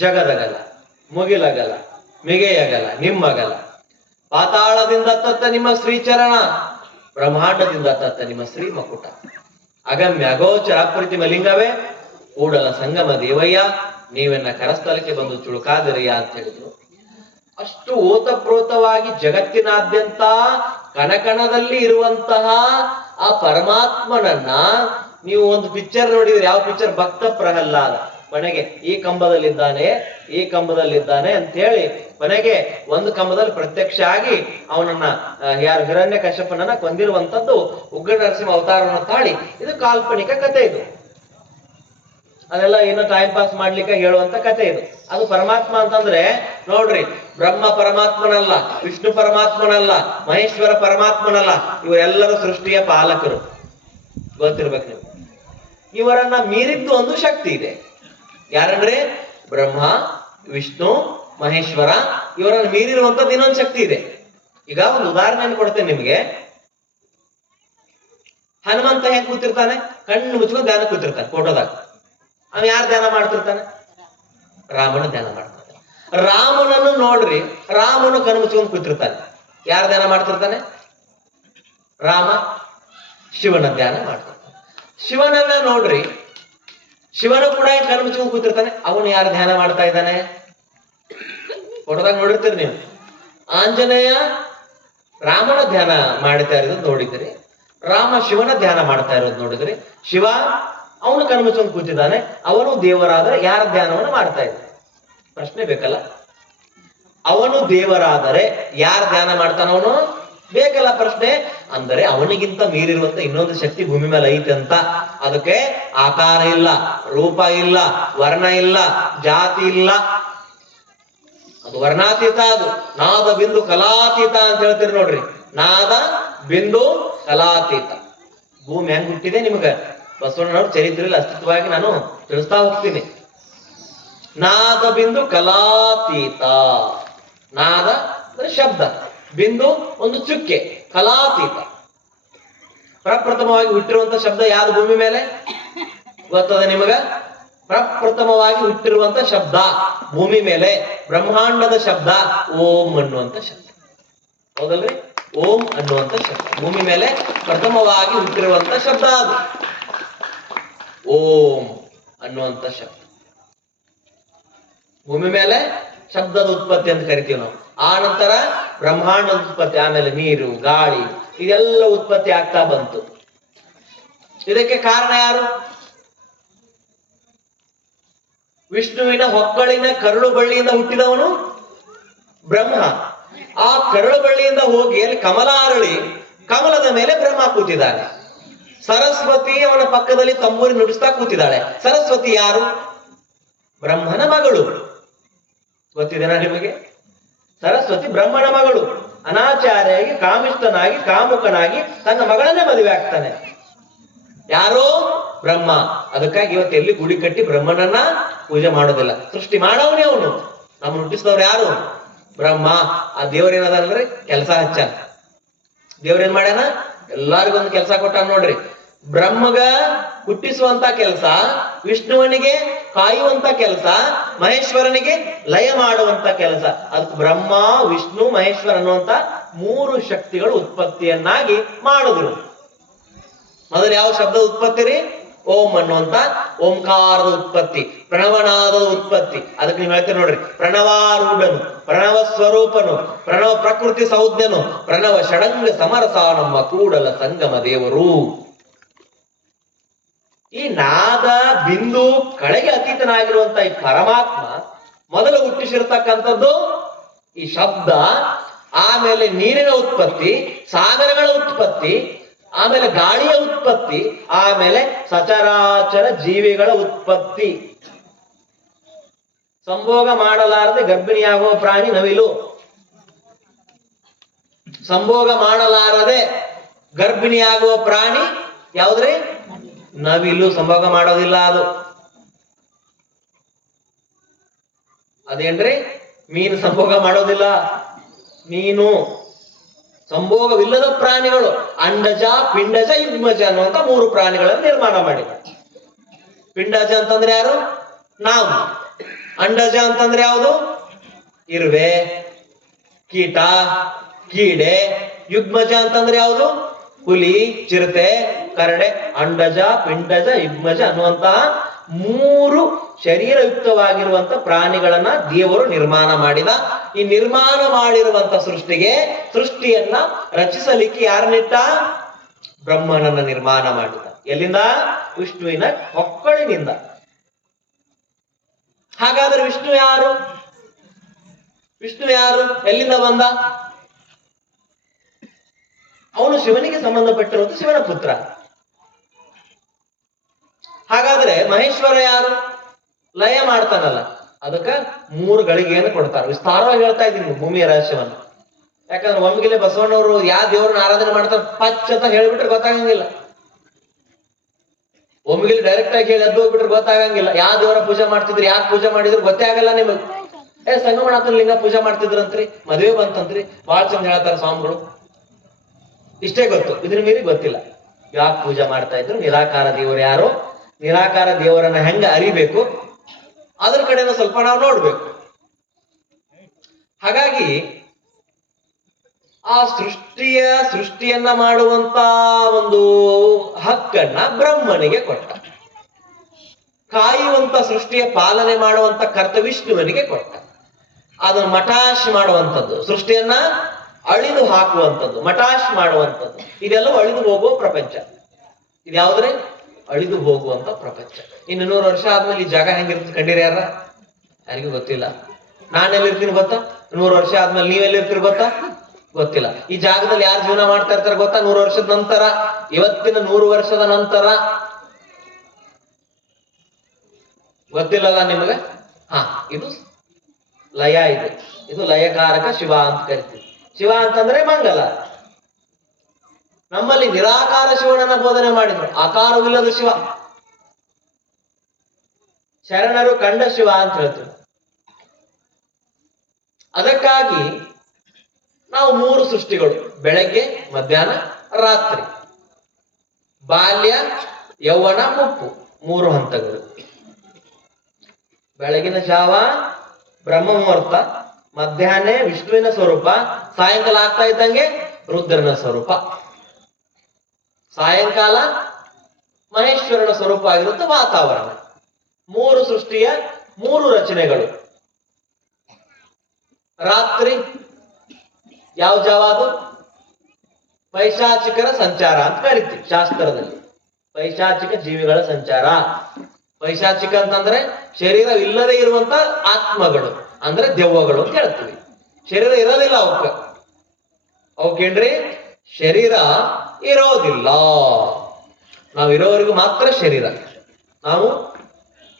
ಜಗದಗಲ, ಮುಗಿಲಗಲ, ಮಿಗೆಯಗಲ, ನಿಮ್ಮಗಲ, ಪಾತಾಳದಿಂದ ತತ್ತ ನಿಮ್ಮ ಶ್ರೀಚರಣ, ಬ್ರಹ್ಮಾಂಡದಿಂದ ತತ್ತ ನಿಮ್ಮ ಶ್ರೀ ಮಕುಟ, ಅಗಮ್ಯ ಅಗೋಚರ ಅಪ್ರತಿಮ ಲಿಂಗವೇ ಕೂಡಲ ಸಂಗಮ ದೇವಯ್ಯ, ನೀವೆನ್ನ ಕರಸ್ಥಳಕ್ಕೆ ಬಂದು ಚುಳುಕಾದಿರಯ್ಯ ಅಂತ ಹೇಳಿದ್ರು. ಅಷ್ಟು ಓತಪ್ರೋತವಾಗಿ ಜಗತ್ತಿನಾದ್ಯಂತ ಕಣಕಣದಲ್ಲಿ ಇರುವಂತಹ ಆ ಪರಮಾತ್ಮನನ್ನ ನೀವು ಒಂದು ಪಿಕ್ಚರ್ ನೋಡಿದ್ರಿ, ಯಾವ ಪಿಕ್ಚರ್? ಭಕ್ತ ಪ್ರಹ್ಲಾದ. ಕೊನೆಗೆ ಈ ಕಂಬದಲ್ಲಿದ್ದಾನೆ, ಈ ಕಂಬದಲ್ಲಿದ್ದಾನೆ ಅಂತ ಹೇಳಿ ಕೊನೆಗೆ ಒಂದು ಕಂಬದಲ್ಲಿ ಪ್ರತ್ಯಕ್ಷ ಆಗಿ ಅವನನ್ನ ಯಾರು ಹಿರಣ್ಯ ಕಶ್ಯಪನನ್ನ ಕೊಂದಿರುವಂತದ್ದು ಉಗ್ರ ನರಸಿಂಹ ಅವತಾರವನ್ನು ತಾಳಿ. ಇದು ಕಾಲ್ಪನಿಕ ಕಥೆ. ಇದು ಅದೆಲ್ಲ ಏನೋ ಟೈಮ್ ಪಾಸ್ ಮಾಡ್ಲಿಕ್ಕೆ ಹೇಳುವಂತ ಕಥೆ ಇದು. ಅದು ಪರಮಾತ್ಮ ಅಂತಂದ್ರೆ ನೋಡ್ರಿ, ಬ್ರಹ್ಮ ಪರಮಾತ್ಮನಲ್ಲ, ವಿಷ್ಣು ಪರಮಾತ್ಮನಲ್ಲ, ಮಹೇಶ್ವರ ಪರಮಾತ್ಮನಲ್ಲ, ಇವರೆಲ್ಲರೂ ಸೃಷ್ಟಿಯ ಪಾಲಕರು. ಗೊತ್ತಿರ್ಬೇಕು ನೀವು. ಇವರನ್ನ ಮೀರಿದ್ದು ಒಂದು ಶಕ್ತಿ ಇದೆ. ಯಾರಂದ್ರೆ ಬ್ರಹ್ಮ, ವಿಷ್ಣು, ಮಹೇಶ್ವರ, ಇವರನ್ನು ಮೀರಿರುವಂತದ್ದು ಇನ್ನೊಂದು ಶಕ್ತಿ ಇದೆ. ಈಗ ಒಂದು ಉದಾಹರಣೆಯನ್ನು ಕೊಡ್ತೇನೆ ನಿಮ್ಗೆ. ಹನುಮಂತ ಹೆಂಗ್ ಕೂತಿರ್ತಾನೆ? ಕಣ್ಣು ಮುಚ್ಕೊಂಡು ಧ್ಯಾನ ಕೂತಿರ್ತಾನೆ ಫೋಟೋದಾಗ. ಅವ ಯಾರು ಧ್ಯಾನ ಮಾಡ್ತಿರ್ತಾನೆ? ರಾಮನ ಧ್ಯಾನ ಮಾಡ್ತಾನೆ. ರಾಮನನ್ನು ನೋಡ್ರಿ, ರಾಮನು ಕಣ್ಣು ಮುಚ್ಕೊಂಡು ಕೂತಿರ್ತಾನೆ. ಯಾರು ಧ್ಯಾನ ಮಾಡ್ತಿರ್ತಾನೆ? ರಾಮ ಶಿವನ ಧ್ಯಾನ ಮಾಡ್ತಾನೆ. ಶಿವನನ್ನ ನೋಡ್ರಿ, ಶಿವನು ಕೂಡ ಕಣ್ಣು ಮುಚ್ಕೊಂಡು ಕೂತಿರ್ತಾನೆ. ಅವನು ಯಾರು ಧ್ಯಾನ ಮಾಡ್ತಾ ಇದ್ದಾನೆ? ಫೋಟೋದಾಗ ನೋಡಿರ್ತೀರಿ ನೀವು. ಆಂಜನೇಯ ರಾಮನ ಧ್ಯಾನ ಮಾಡ್ತಾ ಇರೋದು ನೋಡಿದ್ರಿ, ರಾಮ ಶಿವನ ಧ್ಯಾನ ಮಾಡ್ತಾ ಇರೋದು ನೋಡಿದ್ರಿ. ಶಿವ ಅವನು ಕಣ್ಣು ಮುಚ್ಕೊಂಡು ಕೂತಿದ್ದಾನೆ, ಅವನು ದೇವರಾದರೆ ಯಾರ ಧ್ಯಾನವನ್ನು ಮಾಡ್ತಾ ಇದ್ದಾನೆ? ಪ್ರಶ್ನೆ ಬೇಕಲ್ಲ. ಅವನು ದೇವರಾದರೆ ಯಾರ ಧ್ಯಾನ ಮಾಡ್ತಾನ? ಅವನು ಬೇಕಲ್ಲ ಪ್ರಶ್ನೆ. ಅಂದರೆ ಅವನಿಗಿಂತ ಮೀರಿರುವಂತ ಇನ್ನೊಂದು ಶಕ್ತಿ ಭೂಮಿ ಮೇಲೆ ಐತೆ ಅಂತ. ಅದಕ್ಕೆ ಆಕಾರ ಇಲ್ಲ, ರೂಪ ಇಲ್ಲ, ವರ್ಣ ಇಲ್ಲ, ಜಾತಿ ಇಲ್ಲ. ಅದು ವರ್ಣಾತೀತ. ಅದು ನಾದ ಬಿಂದು ಕಲಾತೀತ ಅಂತ ಹೇಳ್ತೀರಿ ನೋಡ್ರಿ. ನಾದ ಬಿಂದು ಕಲಾತೀತ. ಭೂಮಿ ಹೆಂಗ್ ಹುಟ್ಟಿದೆ ನಿಮ್ಗ ಬಸವಣ್ಣನವ್ರ ಚರಿತ್ರೆಯಲ್ಲಿ ಅಸ್ತಿತ್ವವಾಗಿ ನಾನು ತಿಳಿಸ್ತಾ ಹೋಗ್ತೀನಿ. ನಾದ ಬಿಂದು ಕಲಾತೀತ. ನಾದ ಅಂದ್ರೆ ಶಬ್ದ, ಬಿಂದು ಒಂದು ಚುಕ್ಕೆ, ಕಲಾತೀತ. ಪ್ರಪ್ರಥಮವಾಗಿ ಹುಟ್ಟಿರುವಂತ ಶಬ್ದ ಯಾವ್ದು ಭೂಮಿ ಮೇಲೆ ಗೊತ್ತದ ನಿಮಗ? ಪ್ರಪ್ರಥಮವಾಗಿ ಹುಟ್ಟಿರುವಂತ ಶಬ್ದ ಭೂಮಿ ಮೇಲೆ ಬ್ರಹ್ಮಾಂಡದ ಶಬ್ದ ಓಂ ಅನ್ನುವಂತ ಶಬ್ದ. ಹೌದಲ್ರಿ? ಓಂ ಅನ್ನುವಂತ ಶಬ್ದ ಭೂಮಿ ಮೇಲೆ ಪ್ರಥಮವಾಗಿ ಹುಟ್ಟಿರುವಂತ ಶಬ್ದ. ಅದು ಓಂ ಅನ್ನುವಂತ ಶಬ್ದ ಭೂಮಿ ಮೇಲೆ ಶಬ್ದದ ಉತ್ಪತ್ತಿ ಅಂತ ಕರಿತೀವಿ ನಾವು. ಆ ನಂತರ ಬ್ರಹ್ಮಾಂಡದ ಉತ್ಪತ್ತಿ, ಆಮೇಲೆ ನೀರು, ಗಾಳಿ, ಇದೆಲ್ಲ ಉತ್ಪತ್ತಿ ಆಗ್ತಾ ಬಂತು. ಇದಕ್ಕೆ ಕಾರಣ ಯಾರು? ವಿಷ್ಣುವಿನ ಹೊಕ್ಕಳಿನ ಕರಳು ಬಳ್ಳಿಯಿಂದ ಹುಟ್ಟಿದವನು ಬ್ರಹ್ಮ. ಆ ಕರಳು ಬಳ್ಳಿಯಿಂದ ಹೋಗಿ ಅಲ್ಲಿ ಕಮಲ ಅರಳಿ, ಕಮಲದ ಮೇಲೆ ಬ್ರಹ್ಮ ಕೂತಿದ್ದಾನೆ. ಸರಸ್ವತಿ ಅವನ ಪಕ್ಕದಲ್ಲಿ ತಂಬೂರಿ ನುಡಿಸ್ತಾ ಕೂತಿದ್ದಾಳೆ. ಸರಸ್ವತಿ ಯಾರು? ಬ್ರಹ್ಮನ ಮಗಳು. ಗೊತ್ತಿದೆನಾ ನಿಮಗೆ? ಸರಸ್ವತಿ ಬ್ರಹ್ಮನ ಮಗಳು. ಅನಾಚಾರ್ಯಾಗಿ, ಕಾಮಿಷ್ಠನಾಗಿ, ಕಾಮುಕನಾಗಿ ತನ್ನ ಮಗಳನ್ನೇ ಮದುವೆ ಆಗ್ತಾನೆ. ಯಾರೋ? ಬ್ರಹ್ಮ. ಅದಕ್ಕಾಗಿ ಇವತ್ತು ಎಲ್ಲಿ ಗುಡಿ ಕಟ್ಟಿ ಬ್ರಹ್ಮನನ್ನ ಪೂಜೆ ಮಾಡೋದಿಲ್ಲ. ಸೃಷ್ಟಿ ಮಾಡವನೇ ಅವನು. ನಮ್ಮ ಹುಟ್ಟಿಸಿದವ್ರು ಯಾರು? ಬ್ರಹ್ಮ. ಆ ದೇವ್ರೇನದಲ್ರಿ? ಕೆಲಸ ಹಚ್ಚಾನ. ದೇವ್ರೇನ್ ಮಾಡ್ಯಾನ? ಎಲ್ಲಾರಿಗೊಂದು ಕೆಲಸ ಕೊಟ್ಟಾನ ನೋಡ್ರಿ. ಬ್ರಹ್ಮಗ ಹುಟ್ಟಿಸುವಂತ ಕೆಲಸ, ವಿಷ್ಣುವನಿಗೆ ಕಾಯುವಂತ ಕೆಲಸ, ಮಹೇಶ್ವರನಿಗೆ ಲಯ ಮಾಡುವಂತ ಕೆಲಸ. ಅದಕ್ಕೆ ಬ್ರಹ್ಮ, ವಿಷ್ಣು, ಮಹೇಶ್ವರ ಅನ್ನುವಂತ ಮೂರು ಶಕ್ತಿಗಳು ಉತ್ಪತ್ತಿಯನ್ನಾಗಿ ಮಾಡಿದ್ರು. ಮೊದಲು ಯಾವ ಶಬ್ದ ಉತ್ಪತ್ತಿ ರೀ? ಓಂ ಅನ್ನುವಂತ ಓಂಕಾರದ ಉತ್ಪತ್ತಿ, ಪ್ರಣವನಾದದ ಉತ್ಪತ್ತಿ. ಅದಕ್ಕೆ ನೀವು ಹೇಳ್ತೀರಿ ನೋಡ್ರಿ, ಪ್ರಣವಾರೂಢನು, ಪ್ರಣವ ಸ್ವರೂಪನು, ಪ್ರಣವ ಪ್ರಕೃತಿ ಸಂಜ್ಞನು, ಪ್ರಣವ ಷಡಂಗ ಸಮರಸ ನಮ್ಮ ಕೂಡಲ ಸಂಗಮ ದೇವರು. ಈ ನಾದ ಬಿಂದು ಕಳೆಗೆ ಅತೀತನಾಗಿರುವಂತ ಈ ಪರಮಾತ್ಮ ಮೊದಲು ಹುಟ್ಟಿಸಿರ್ತಕ್ಕಂಥದ್ದು ಈ ಶಬ್ದ, ಆಮೇಲೆ ನೀರಿನ ಉತ್ಪತ್ತಿ, ಸಾಗರಗಳ ಉತ್ಪತ್ತಿ, ಆಮೇಲೆ ಗಾಳಿಯ ಉತ್ಪತ್ತಿ, ಆಮೇಲೆ ಸಚರಾಚರ ಜೀವಿಗಳ ಉತ್ಪತ್ತಿ. ಸಂಭೋಗ ಮಾಡಲಾರದೆ ಗರ್ಭಿಣಿಯಾಗುವ ಪ್ರಾಣಿ ನವಿಲು. ಸಂಭೋಗ ಮಾಡಲಾರದೆ ಗರ್ಭಿಣಿಯಾಗುವ ಪ್ರಾಣಿ ಯಾವ್ದ್ರಿ? ನವಿಲು. ಸಂಭೋಗ ಮಾಡೋದಿಲ್ಲ ಅದು. ಅದೇನ್ರಿ? ಮೀನು ಸಂಭೋಗ ಮಾಡೋದಿಲ್ಲ. ಮೀನು ಸಂಭೋಗವಿಲ್ಲದ ಪ್ರಾಣಿಗಳು ಅಂಡಜ, ಪಿಂಡಜ, ಯುಗ್ಮಜ ಅನ್ನುವಂತ ಮೂರು ಪ್ರಾಣಿಗಳನ್ನು ನಿರ್ಮಾಣ ಮಾಡಿದ. ಪಿಂಡಜ ಅಂತಂದ್ರೆ ಯಾರು? ನಾವು. ಅಂಡಜ ಅಂತಂದ್ರೆ ಯಾವುದು? ಇರುವೆ, ಕೀಟ, ಕೀಡೆ. ಯುಗ್ಮಜ ಅಂತಂದ್ರೆ ಯಾವುದು? ಹುಲಿ, ಚಿರತೆ, ಕರಡೆ. ಅಂಡಜ, ಪಿಂಡಜ, ಯುಗ್ಮಜ ಅನ್ನುವಂತಹ ಮೂರು ಶರೀರಯುಕ್ತವಾಗಿರುವಂತ ಪ್ರಾಣಿಗಳನ್ನ ದೇವರು ನಿರ್ಮಾಣ ಮಾಡಿದ. ಈ ನಿರ್ಮಾಣ ಮಾಡಿರುವಂತ ಸೃಷ್ಟಿಯನ್ನ ರಚಿಸಲಿಕ್ಕೆ ಯಾರನ್ನಿಟ್ಟ? ಬ್ರಹ್ಮನನ್ನ ನಿರ್ಮಾಣ ಮಾಡಿದ. ಎಲ್ಲಿಂದ? ವಿಷ್ಣುವಿನ ಹೊಕ್ಕಳಿನಿಂದ. ಹಾಗಾದ್ರೆ ವಿಷ್ಣು ಯಾರು? ವಿಷ್ಣು ಯಾರು? ಎಲ್ಲಿಂದ ಬಂದ? ಅವನು ಶಿವನಿಗೆ ಸಂಬಂಧಪಟ್ಟಿರುವುದು ಶಿವನ ಪುತ್ರ. ಹಾಗಾದ್ರೆ ಮಹೇಶ್ವರ ಯಾರು? ಲಯ ಮಾಡ್ತಾನಲ್ಲ, ಅದಕ್ಕ 3 ಗಳಿಗೆಯನ್ನು ಕೊಡ್ತಾರೆ. ವಿಸ್ತಾರವಾಗಿ ಹೇಳ್ತಾ ಇದ್ದೀನಿ ಭೂಮಿಯ ರಹಸ್ಯವನ್ನು. ಯಾಕಂದ್ರೆ ಒಮ್ಗಿಲೆ ಬಸವಣ್ಣವರು ಯಾವ ದೇವ್ರನ್ನ ಆರಾಧನೆ ಮಾಡ್ತಾರೆ ಪಚ್ ಅಂತ ಹೇಳ್ಬಿಟ್ರೆ ಗೊತ್ತಾಗಂಗಿಲ್ಲ. ಒಮ್ಗಿಲೆ ಡೈರೆಕ್ಟ್ ಆಗಿ ಹೇಳಿ ಎದ್ದು ಹೋಗ್ಬಿಟ್ರೆ ಗೊತ್ತಾಗಂಗಿಲ್ಲ. ಯಾವ ದೇವರ ಪೂಜೆ ಮಾಡ್ತಿದ್ರಿ, ಯಾಕೆ ಪೂಜೆ ಮಾಡಿದ್ರು ಗೊತ್ತೇ ಆಗಲ್ಲ ನಿಮಗ್. ಸಂಗಮನಾಥನ ಲಿಂಗ ಪೂಜೆ ಮಾಡ್ತಿದ್ರಂತ್ರಿ, ಮದುವೆ ಬಂತಂತ್ರಿ, ಬಹಳ ಚಂದ ಹೇಳ್ತಾರೆ ಸ್ವಾಮಿಗಳು. ಇಷ್ಟೇ ಗೊತ್ತು, ಇದ್ರ ಮೀರಿ ಗೊತ್ತಿಲ್ಲ. ಯಾಕೆ ಪೂಜೆ ಮಾಡ್ತಾ ಇದ್ರು, ನಿರಾಕಾರ ದೇವರು ಯಾರು, ನಿರಾಕಾರ ದೇವರನ್ನ ಹೆಂಗ ಅರಿಬೇಕು, ಅದ್ರ ಕಡೆನ ಸ್ವಲ್ಪ ನಾವು ನೋಡ್ಬೇಕು. ಹಾಗಾಗಿ ಆ ಸೃಷ್ಟಿಯನ್ನ ಮಾಡುವಂತ ಒಂದು ಹಕ್ಕನ್ನ ಬ್ರಹ್ಮನಿಗೆ ಕೊಟ್ಟ. ಕಾಯುವಂತ ಸೃಷ್ಟಿಯ ಪಾಲನೆ ಮಾಡುವಂತ ಕರ್ತವ್ಯ ವಿಷ್ಣುವನಿಗೆ ಕೊಟ್ಟ. ಅದನ್ನು ಮಟಾಶ್ ಮಾಡುವಂಥದ್ದು, ಸೃಷ್ಟಿಯನ್ನ ಅಳಿದು ಹಾಕುವಂಥದ್ದು, ಮಟಾಶ್ ಮಾಡುವಂಥದ್ದು, ಇದೆಲ್ಲವೂ ಅಳಿದು ಹೋಗುವ ಪ್ರಪಂಚ. ಇದ್ಯಾವುದ್ರೆ? ಅಳಿದು ಹೋಗುವಂತ ಪ್ರಪಂಚ. ಇನ್ನು 100 ವರ್ಷ ಆದ್ಮೇಲೆ ಈ ಜಾಗ ಹೆಂಗಿರ್ತದೆ ಕಂಡಿರಿ ಯಾರ? ಯಾರಿಗೂ ಗೊತ್ತಿಲ್ಲ. ನಾನೆಲ್ಲಿರ್ತೀನಿ ಗೊತ್ತಾ? 100 ವರ್ಷ ಆದ್ಮೇಲೆ ನೀವೆಲ್ಲಿರ್ತೀರಿ ಗೊತ್ತಾ? ಗೊತ್ತಿಲ್ಲ. ಈ ಜಾಗದಲ್ಲಿ ಯಾರು ಜೀವನ ಮಾಡ್ತಾ ಇರ್ತಾರೆ ಗೊತ್ತಾ? 100 ವರ್ಷದ ನಂತರ, ಇವತ್ತಿನ 100 ವರ್ಷದ ನಂತರ ಗೊತ್ತಿಲ್ಲಲ್ಲ ನಿಮಗೆ? ಇದು ಲಯ ಇದೆ. ಇದು ಲಯಕಾರಕ ಶಿವ ಅಂತ ಕರಿತೀವಿ. ಶಿವ ಅಂತಂದ್ರೆ ಮಂಗಲ. ನಮ್ಮಲ್ಲಿ ನಿರಾಕಾರ ಶಿವನನ್ನ ಬೋಧನೆ ಮಾಡಿದ್ರು, ಆಕಾರವಿಲ್ಲದ ಶಿವ. ಶರಣರು ಕಂಡ ಶಿವ ಅಂತ ಹೇಳ್ತೀವಿ. ಅದಕ್ಕಾಗಿ ನಾವು 3 ಸೃಷ್ಟಿಗಳು, ಬೆಳಗ್ಗೆ, ಮಧ್ಯಾಹ್ನ, ರಾತ್ರಿ, ಬಾಲ್ಯ, ಯೌವನ, ಮುಪ್ಪು, 3 ಹಂತಗಳು. ಬೆಳಗಿನ ಜಾವ ಬ್ರಹ್ಮ ಮುಹೂರ್ತ, ಮಧ್ಯಾಹ್ನ ವಿಷ್ಣುವಿನ ಸ್ವರೂಪ, ಸಾಯಂಕಾಲ ಆಗ್ತಾ ಇದ್ದಂಗೆ ರುದ್ರನ ಸ್ವರೂಪ, ಸಾಯಂಕಾಲ ಮಹೇಶ್ವರನ ಸ್ವರೂಪ ಆಗಿರುತ್ತೆ ವಾತಾವರಣ. 3 ಸೃಷ್ಟಿಯ 3 ರಚನೆಗಳು. ರಾತ್ರಿ ಯಾವ ಜಾವ? ಅದು ಪೈಶಾಚಿಕರ ಸಂಚಾರ ಅಂತ ಕರಿತೀವಿ ಶಾಸ್ತ್ರದಲ್ಲಿ. ಪೈಶಾಚಿಕ ಜೀವಿಗಳ ಸಂಚಾರ. ಪೈಶಾಚಿಕ ಅಂತಂದ್ರೆ ಶರೀರವಿಲ್ಲದೆ ಇರುವಂತ ಆತ್ಮಗಳು, ಅಂದ್ರೆ ದೆವ್ವಗಳು ಅಂತ ಹೇಳ್ತೀವಿ. ಶರೀರ ಇರೋದಿಲ್ಲ ಅವಕ್ಕೇನ್ರಿ? ಶರೀರ ಇರೋದಿಲ್ಲ. ನಾವು ಇರೋವರೆಗೂ ಮಾತ್ರ ಶರೀರ, ನಾವು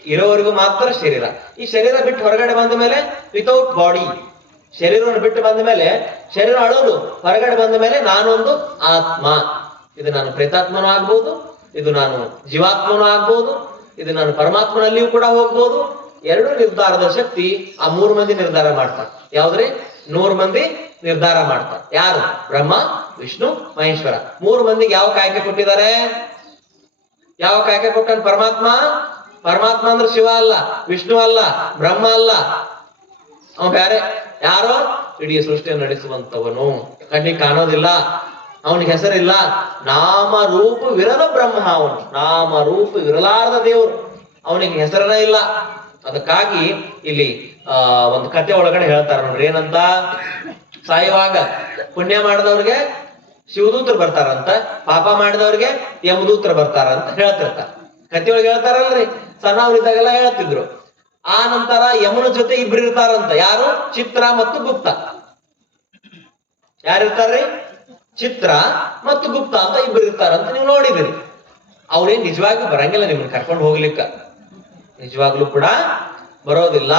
ಇರೋವರೆಗೂ ಮಾತ್ರ ಶರೀರ. ಈ ಶರೀರ ಬಿಟ್ಟು ಹೊರಗಡೆ ಬಂದ ಮೇಲೆ ವಿತೌಟ್ ಬಾಡಿ, ಶರೀರವನ್ನು ಬಿಟ್ಟು ಬಂದ ಮೇಲೆ ಶರೀರ ಅಳೋದು, ಹೊರಗಡೆ ಬಂದ ಮೇಲೆ ನಾನೊಂದು ಆತ್ಮ. ಇದು ನಾನು ಪ್ರೇತಾತ್ಮನೂ ಆಗ್ಬೋದು, ಇದು ನಾನು ಜೀವಾತ್ಮನೂ ಆಗ್ಬೋದು, ಇದು ನಾನು ಪರಮಾತ್ಮನಲ್ಲಿಯೂ ಕೂಡ ಹೋಗ್ಬೋದು. 2 ನಿರ್ಧಾರದ ಶಕ್ತಿ ಆ 3 ಮಂದಿ ನಿರ್ಧಾರ ಮಾಡ್ತಾರೆ. ಯಾವ್ದ್ರಿ? 100 ಮಂದಿ ನಿರ್ಧಾರ ಮಾಡ್ತಾರೆ. ಯಾರು? ಬ್ರಹ್ಮ, ವಿಷ್ಣು, ಮಹೇಶ್ವರ. 3 ಮಂದಿಗೆ ಯಾವ ಕಾಯ್ಕೆ ಕೊಟ್ಟಿದ್ದಾರೆ? ಯಾವ ಕಾಯ್ಕೆ ಕೊಟ್ಟಾನ ಪರಮಾತ್ಮ? ಪರಮಾತ್ಮ ಅಂದ್ರೆ ಶಿವ ಅಲ್ಲ, ವಿಷ್ಣು ಅಲ್ಲ, ಬ್ರಹ್ಮ ಅಲ್ಲ, ಅವ ಬ್ಯಾರೆ. ಯಾರು? ಇಡೀ ಸೃಷ್ಟಿಯನ್ನು ನಡೆಸುವಂತವನು. ಕಣ್ಣಿಗೆ ಕಾಣೋದಿಲ್ಲ, ಅವನಿಗೆ ಹೆಸರಿಲ್ಲ, ನಾಮರೂಪ ವಿರಲ ಬ್ರಹ್ಮ. ಅವನು ನಾಮರೂಪ ವಿರಲಾರದ ದೇವರು, ಅವನಿಗೆ ಹೆಸರನೇ ಇಲ್ಲ. ಅದಕ್ಕಾಗಿ ಇಲ್ಲಿ ಒಂದು ಕತೆ ಒಳಗಡೆ ಹೇಳ್ತಾರ ನೋಡ್ರಿ, ಏನಂತ? ಸಾಯುವಾಗ ಪುಣ್ಯ ಮಾಡಿದವ್ರಿಗೆ ಶಿವದೂತರು ಬರ್ತಾರಂತ, ಪಾಪ ಮಾಡಿದವ್ರಿಗೆ ಯಮದೂತರು ಬರ್ತಾರಂತ ಹೇಳ್ತಿರ್ತಾರ. ಕತೆಯೊಳಗೆ ಹೇಳ್ತಾರಲ್ರಿ, ಸಣ್ಣವ್ರಿದ್ದಾಗೆಲ್ಲ ಹೇಳ್ತಿದ್ರು. ಆ ನಂತರ ಯಮನ ಜೊತೆ 2 ಇರ್ತಾರಂತ. ಯಾರು? ಚಿತ್ರ ಮತ್ತು ಗುಪ್ತ. ಯಾರಿರ್ತಾರ್ರಿ? ಚಿತ್ರ ಮತ್ತು ಗುಪ್ತ ಅಂತ 2 ಇರ್ತಾರಂತ ನೀವು ನೋಡಿದಿರಿ. ಅವ್ರೇನ್ ನಿಜವಾಗಿ ಬರಂಗಿಲ್ಲ ನಿಮ್ಮನ್ನ ಕರ್ಕೊಂಡು ಹೋಗ್ಲಿಕ್ಕ, ನಿಜವಾಗ್ಲೂ ಕೂಡ ಬರೋದಿಲ್ಲ.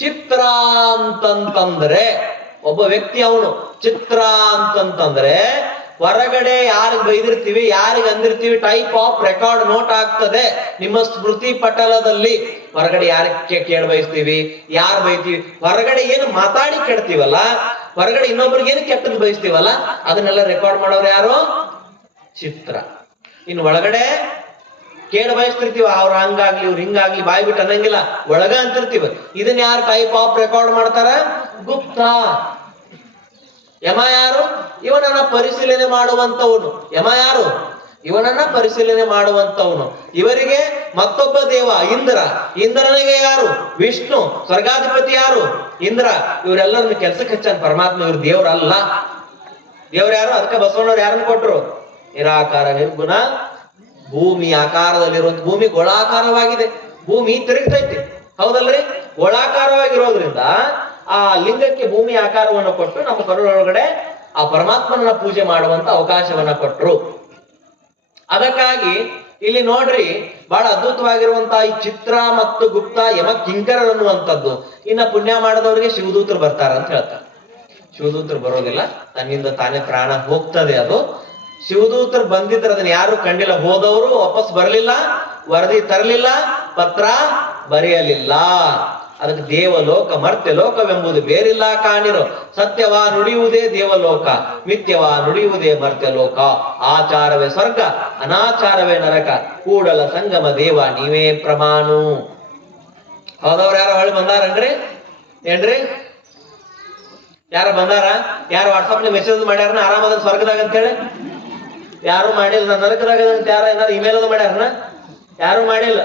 ಚಿತ್ರ ಅಂತಂತಂದ್ರೆ ಒಬ್ಬ ವ್ಯಕ್ತಿ, ಅವನು ಚಿತ್ರ ಅಂತಂತಂದ್ರೆ ಹೊರಗಡೆ ಯಾರಿಗೆ ಬೈದಿರ್ತೀವಿ, ಯಾರಿಗೆ ಅಂದಿರ್ತೀವಿ, ಟೈಪ್ ಆಫ್ ರೆಕಾರ್ಡ್ ನೋಟ್ ಆಗ್ತದೆ ನಿಮ್ಮ ಸ್ಮೃತಿ ಪಟಲದಲ್ಲಿ. ಹೊರಗಡೆ ಯಾರಿಗೆ ಕೇಳ ಬಯಸ್ತೀವಿ, ಯಾರು ಬೈತೀವಿ, ಹೊರಗಡೆ ಏನು ಮಾತಾಡಿ ಕೆಡ್ತೀವಲ್ಲ, ಹೊರಗಡೆ ಇನ್ನೊಬ್ರಿಗೆ ಏನು ಕೆಟ್ಟದ್ದು ಬಯಸ್ತೀವಲ್ಲ, ಅದನ್ನೆಲ್ಲ ರೆಕಾರ್ಡ್ ಮಾಡೋರು ಯಾರು? ಚಿತ್ರ. ಇನ್ನು ಒಳಗಡೆ ಕೇಳ ಬಯಸ್ತಿರ್ತೀವ, ಅವ್ರು ಹಂಗಾಗ್ಲಿ ಇವ್ರು ಹಿಂಗಾಗ್ಲಿ ಬಾಯಿ ಬಿಟ್ಟು ಅನ್ನಂಗಿಲ್ಲ, ಒಳಗ ಅಂತಿರ್ತೀವ. ಇದನ್ನ ಯಾರು ಟೈಪ್ ಆಫ್ ರೆಕಾರ್ಡ್ ಮಾಡ್ತಾರ? ಗುಪ್ತ. ಯಮ ಯಾರು? ಇವನನ್ನ ಪರಿಶೀಲನೆ ಮಾಡುವಂತವನು. ಯಮ ಯಾರು? ಇವನನ್ನ ಪರಿಶೀಲನೆ ಮಾಡುವಂತವನು. ಇವರಿಗೆ ಮತ್ತೊಬ್ಬ ದೇವ ಇಂದ್ರ. ಇಂದ್ರನಿಗೆ ಯಾರು? ವಿಷ್ಣು. ಸ್ವರ್ಗಾಧಿಪತಿ ಯಾರು? ಇಂದ್ರ. ಇವರೆಲ್ಲರನ್ನು ಕೆಲ್ಸಕ್ಕೆ ಹಚ್ಚಾನ ಪರಮಾತ್ಮ. ಇವ್ರು ದೇವ್ರಲ್ಲ. ದೇವ್ರ ಯಾರು? ಅದಕ್ಕೆ ಬಸವಣ್ಣವ್ರು ಯಾರನ್ನು ಕೊಟ್ರು? ನಿರಾಕಾರ ನಿರ್ಗುಣ ಭೂಮಿ ಆಕಾರದಲ್ಲಿರುವಂತ ಭೂಮಿ ಗೋಳಾಕಾರವಾಗಿದೆ, ಭೂಮಿ ತಿರುಗ್ತೈತಿ, ಹೌದಲ್ರಿ? ಗೋಳಾಕಾರವಾಗಿರೋದ್ರಿಂದ ಆ ಲಿಂಗಕ್ಕೆ ಭೂಮಿ ಆಕಾರವನ್ನು ಕೊಟ್ಟು ನಮ್ಮ ಕರುಳೊಳಗಡೆ ಆ ಪರಮಾತ್ಮನ ಪೂಜೆ ಮಾಡುವಂತ ಅವಕಾಶವನ್ನ ಕೊಟ್ರು. ಅದಕ್ಕಾಗಿ ಇಲ್ಲಿ ನೋಡ್ರಿ, ಬಹಳ ಅದ್ಭುತವಾಗಿರುವಂತಹ ಈ ಚಿತ್ರ ಮತ್ತು ಗುಪ್ತ ಯಮ ಕಿಂಕರರು ಅನ್ನುವಂಥದ್ದು. ಇನ್ನ ಪುಣ್ಯ ಮಾಡಿದವರಿಗೆ ಶಿವದೂತರು ಬರ್ತಾರ ಅಂತ ಹೇಳ್ತಾರೆ. ಶಿವದೂತರು ಬರೋದಿಲ್ಲ, ತನ್ನಿಂದ ತಾನೇ ಪ್ರಾಣ ಹೋಗ್ತದೆ. ಅದು ಶಿವದೂತರು ಬಂದಿದ್ರೆ ಅದನ್ನ ಯಾರು ಕಂಡಿಲ್ಲ. ಹೋದವರು ವಾಪಸ್ ಬರಲಿಲ್ಲ, ವರದಿ ತರಲಿಲ್ಲ, ಪತ್ರ ಬರೆಯಲಿಲ್ಲ. ಅದಕ್ಕೆ ದೇವಲೋಕ ಮರ್ತ್ಯಲೋಕವೆಂಬುದು ಬೇರಿಲ್ಲ ಕಾಣಿರೋ, ಸತ್ಯವಾ ನುಡಿಯುವುದೇ ದೇವಲೋಕ, ಮಿಥ್ಯವಾ ನುಡಿಯುವುದೇ ಮರ್ತ್ಯಲೋಕ. ಆಚಾರವೇ ಸ್ವರ್ಗ, ಅನಾಚಾರವೇ ನರಕ, ಕೂಡಲ ಸಂಗಮ ದೇವ ನೀವೇ ಪ್ರಮಾಣು. ಹೌದವ್ರು ಯಾರು ಹೊಳ್ಳಿ ಬಂದಾರನ್ರಿ? ಏನ್ರಿ? ಯಾರ ಬಂದಾರ? ಯಾರು ವಾಟ್ಸಪ್ ಮೆಸೇಜ್ ಮಾಡ್ಯಾರನ ಆರಾಮದ ಸ್ವರ್ಗದಾಗ ಅಂತೇಳಿ? ಯಾರು ಮಾಡಿಲ್ಲ. ನರಕದಾಗ ಅಂತ ಯಾರ ಏನಾದ್ರು ಇಮೇಲ್ ಅದು ಮಾಡ್ಯಾರನ? ಯಾರು ಮಾಡಿಲ್ಲ.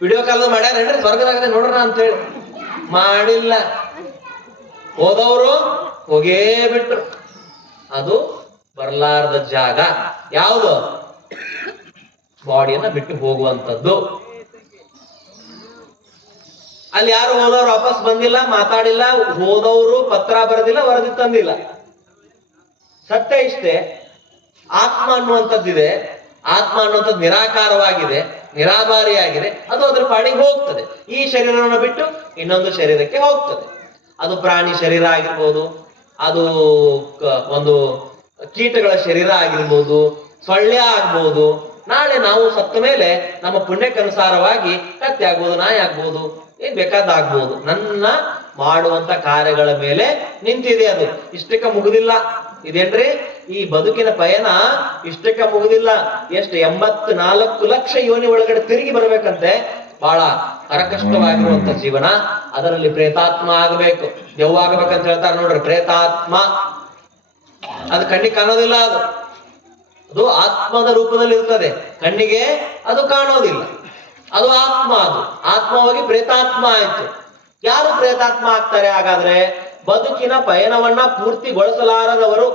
ವಿಡಿಯೋ ಕಾಲ್ ಮಾಡ್ಯಾರ ಹೇಳ್ರಿ ಸ್ವರ್ಗದಾಗ ನೋಡ್ರ ಅಂತೇಳಿ? ಮಾಡಿಲ್ಲ. ಹೋದವರು ಹೋಗೇ ಬಿಟ್ರು. ಅದು ಬರ್ಲಾರ್ದ ಜಾಗ ಯಾವುದು? ಬಾಡಿಯನ್ನ ಬಿಟ್ಟು ಹೋಗುವಂಥದ್ದು. ಅಲ್ಲಿ ಯಾರು ಹೋದವ್ರು ವಾಪಸ್ ಬಂದಿಲ್ಲ, ಮಾತಾಡಿಲ್ಲ. ಹೋದವರು ಪತ್ರ ಬರೆದಿಲ್ಲ, ವರದಿ ತಂದಿಲ್ಲ. ಸತ್ಯ ಇಷ್ಟೇ, ಆತ್ಮ ಅನ್ನುವಂಥದ್ದಿದೆ. ಆತ್ಮ ಅನ್ನುವಂಥದ್ದು ನಿರಾಕಾರವಾಗಿದೆ, ನಿರಾಭಾರಿಯಾಗಿದೆ. ಅದು ಅದ್ರ ಪಾಡಿಗೆ ಹೋಗ್ತದೆ. ಈ ಶರೀರವನ್ನು ಬಿಟ್ಟು ಇನ್ನೊಂದು ಶರೀರಕ್ಕೆ ಹೋಗ್ತದೆ. ಅದು ಪ್ರಾಣಿ ಶರೀರ ಆಗಿರ್ಬೋದು, ಅದು ಒಂದು ಕೀಟಗಳ ಶರೀರ ಆಗಿರ್ಬೋದು, ಸೊಳ್ಳೆ ಆಗ್ಬೋದು. ನಾಳೆ ನಾವು ಸತ್ತ ಮೇಲೆ ನಮ್ಮ ಪುಣ್ಯಕ್ಕನುಸಾರವಾಗಿ ಕತ್ತೆ ಆಗ್ಬೋದು, ನಾಯಿ ಆಗ್ಬೋದು, ಏನ್ ಬೇಕಾದಾಗ್ಬೋದು. ನನ್ನ ಮಾಡುವಂತ ಕಾರ್ಯಗಳ ಮೇಲೆ ನಿಂತಿದೆ. ಅದು ಇಷ್ಟಕ್ಕೆ ಮುಗುದಿಲ್ಲ. ಇದೇನ್ರಿ? ಈ ಬದುಕಿನ ಪಯಣ ಇಷ್ಟಕ್ಕೆ ಮುಗುದಿಲ್ಲ. ಎಷ್ಟು 84 ಲಕ್ಷ ಯೋನಿ ಒಳಗಡೆ ತಿರುಗಿ ಬರ್ಬೇಕಂತೆ. ಬಹಳ ಕರಕಷ್ಟವಾಗಿರುವಂತ ಜೀವನ. ಅದರಲ್ಲಿ ಪ್ರೇತಾತ್ಮ ಆಗಬೇಕು, ದೆವ್ವ ಆಗ್ಬೇಕಂತ ಹೇಳ್ತಾರೆ ನೋಡ್ರಿ. ಪ್ರೇತಾತ್ಮ ಅದು ಕಣ್ಣಿಗೆ ಕಾಣೋದಿಲ್ಲ. ಅದು ಆತ್ಮದ ರೂಪದಲ್ಲಿ ಇರ್ತದೆ, ಕಣ್ಣಿಗೆ ಅದು ಕಾಣೋದಿಲ್ಲ. ಅದು ಆತ್ಮ. ಅದು ಆತ್ಮವಾಗಿ ಪ್ರೇತಾತ್ಮ ಆಯ್ತು. ಯಾರು ಪ್ರೇತಾತ್ಮ ಆಗ್ತಾರೆ ಹಾಗಾದ್ರೆ? ಬದುಕಿನ ಪಯಣವನ್ನ ಪೂರ್ತಿಗೊಳಿಸಲಾರದವರು.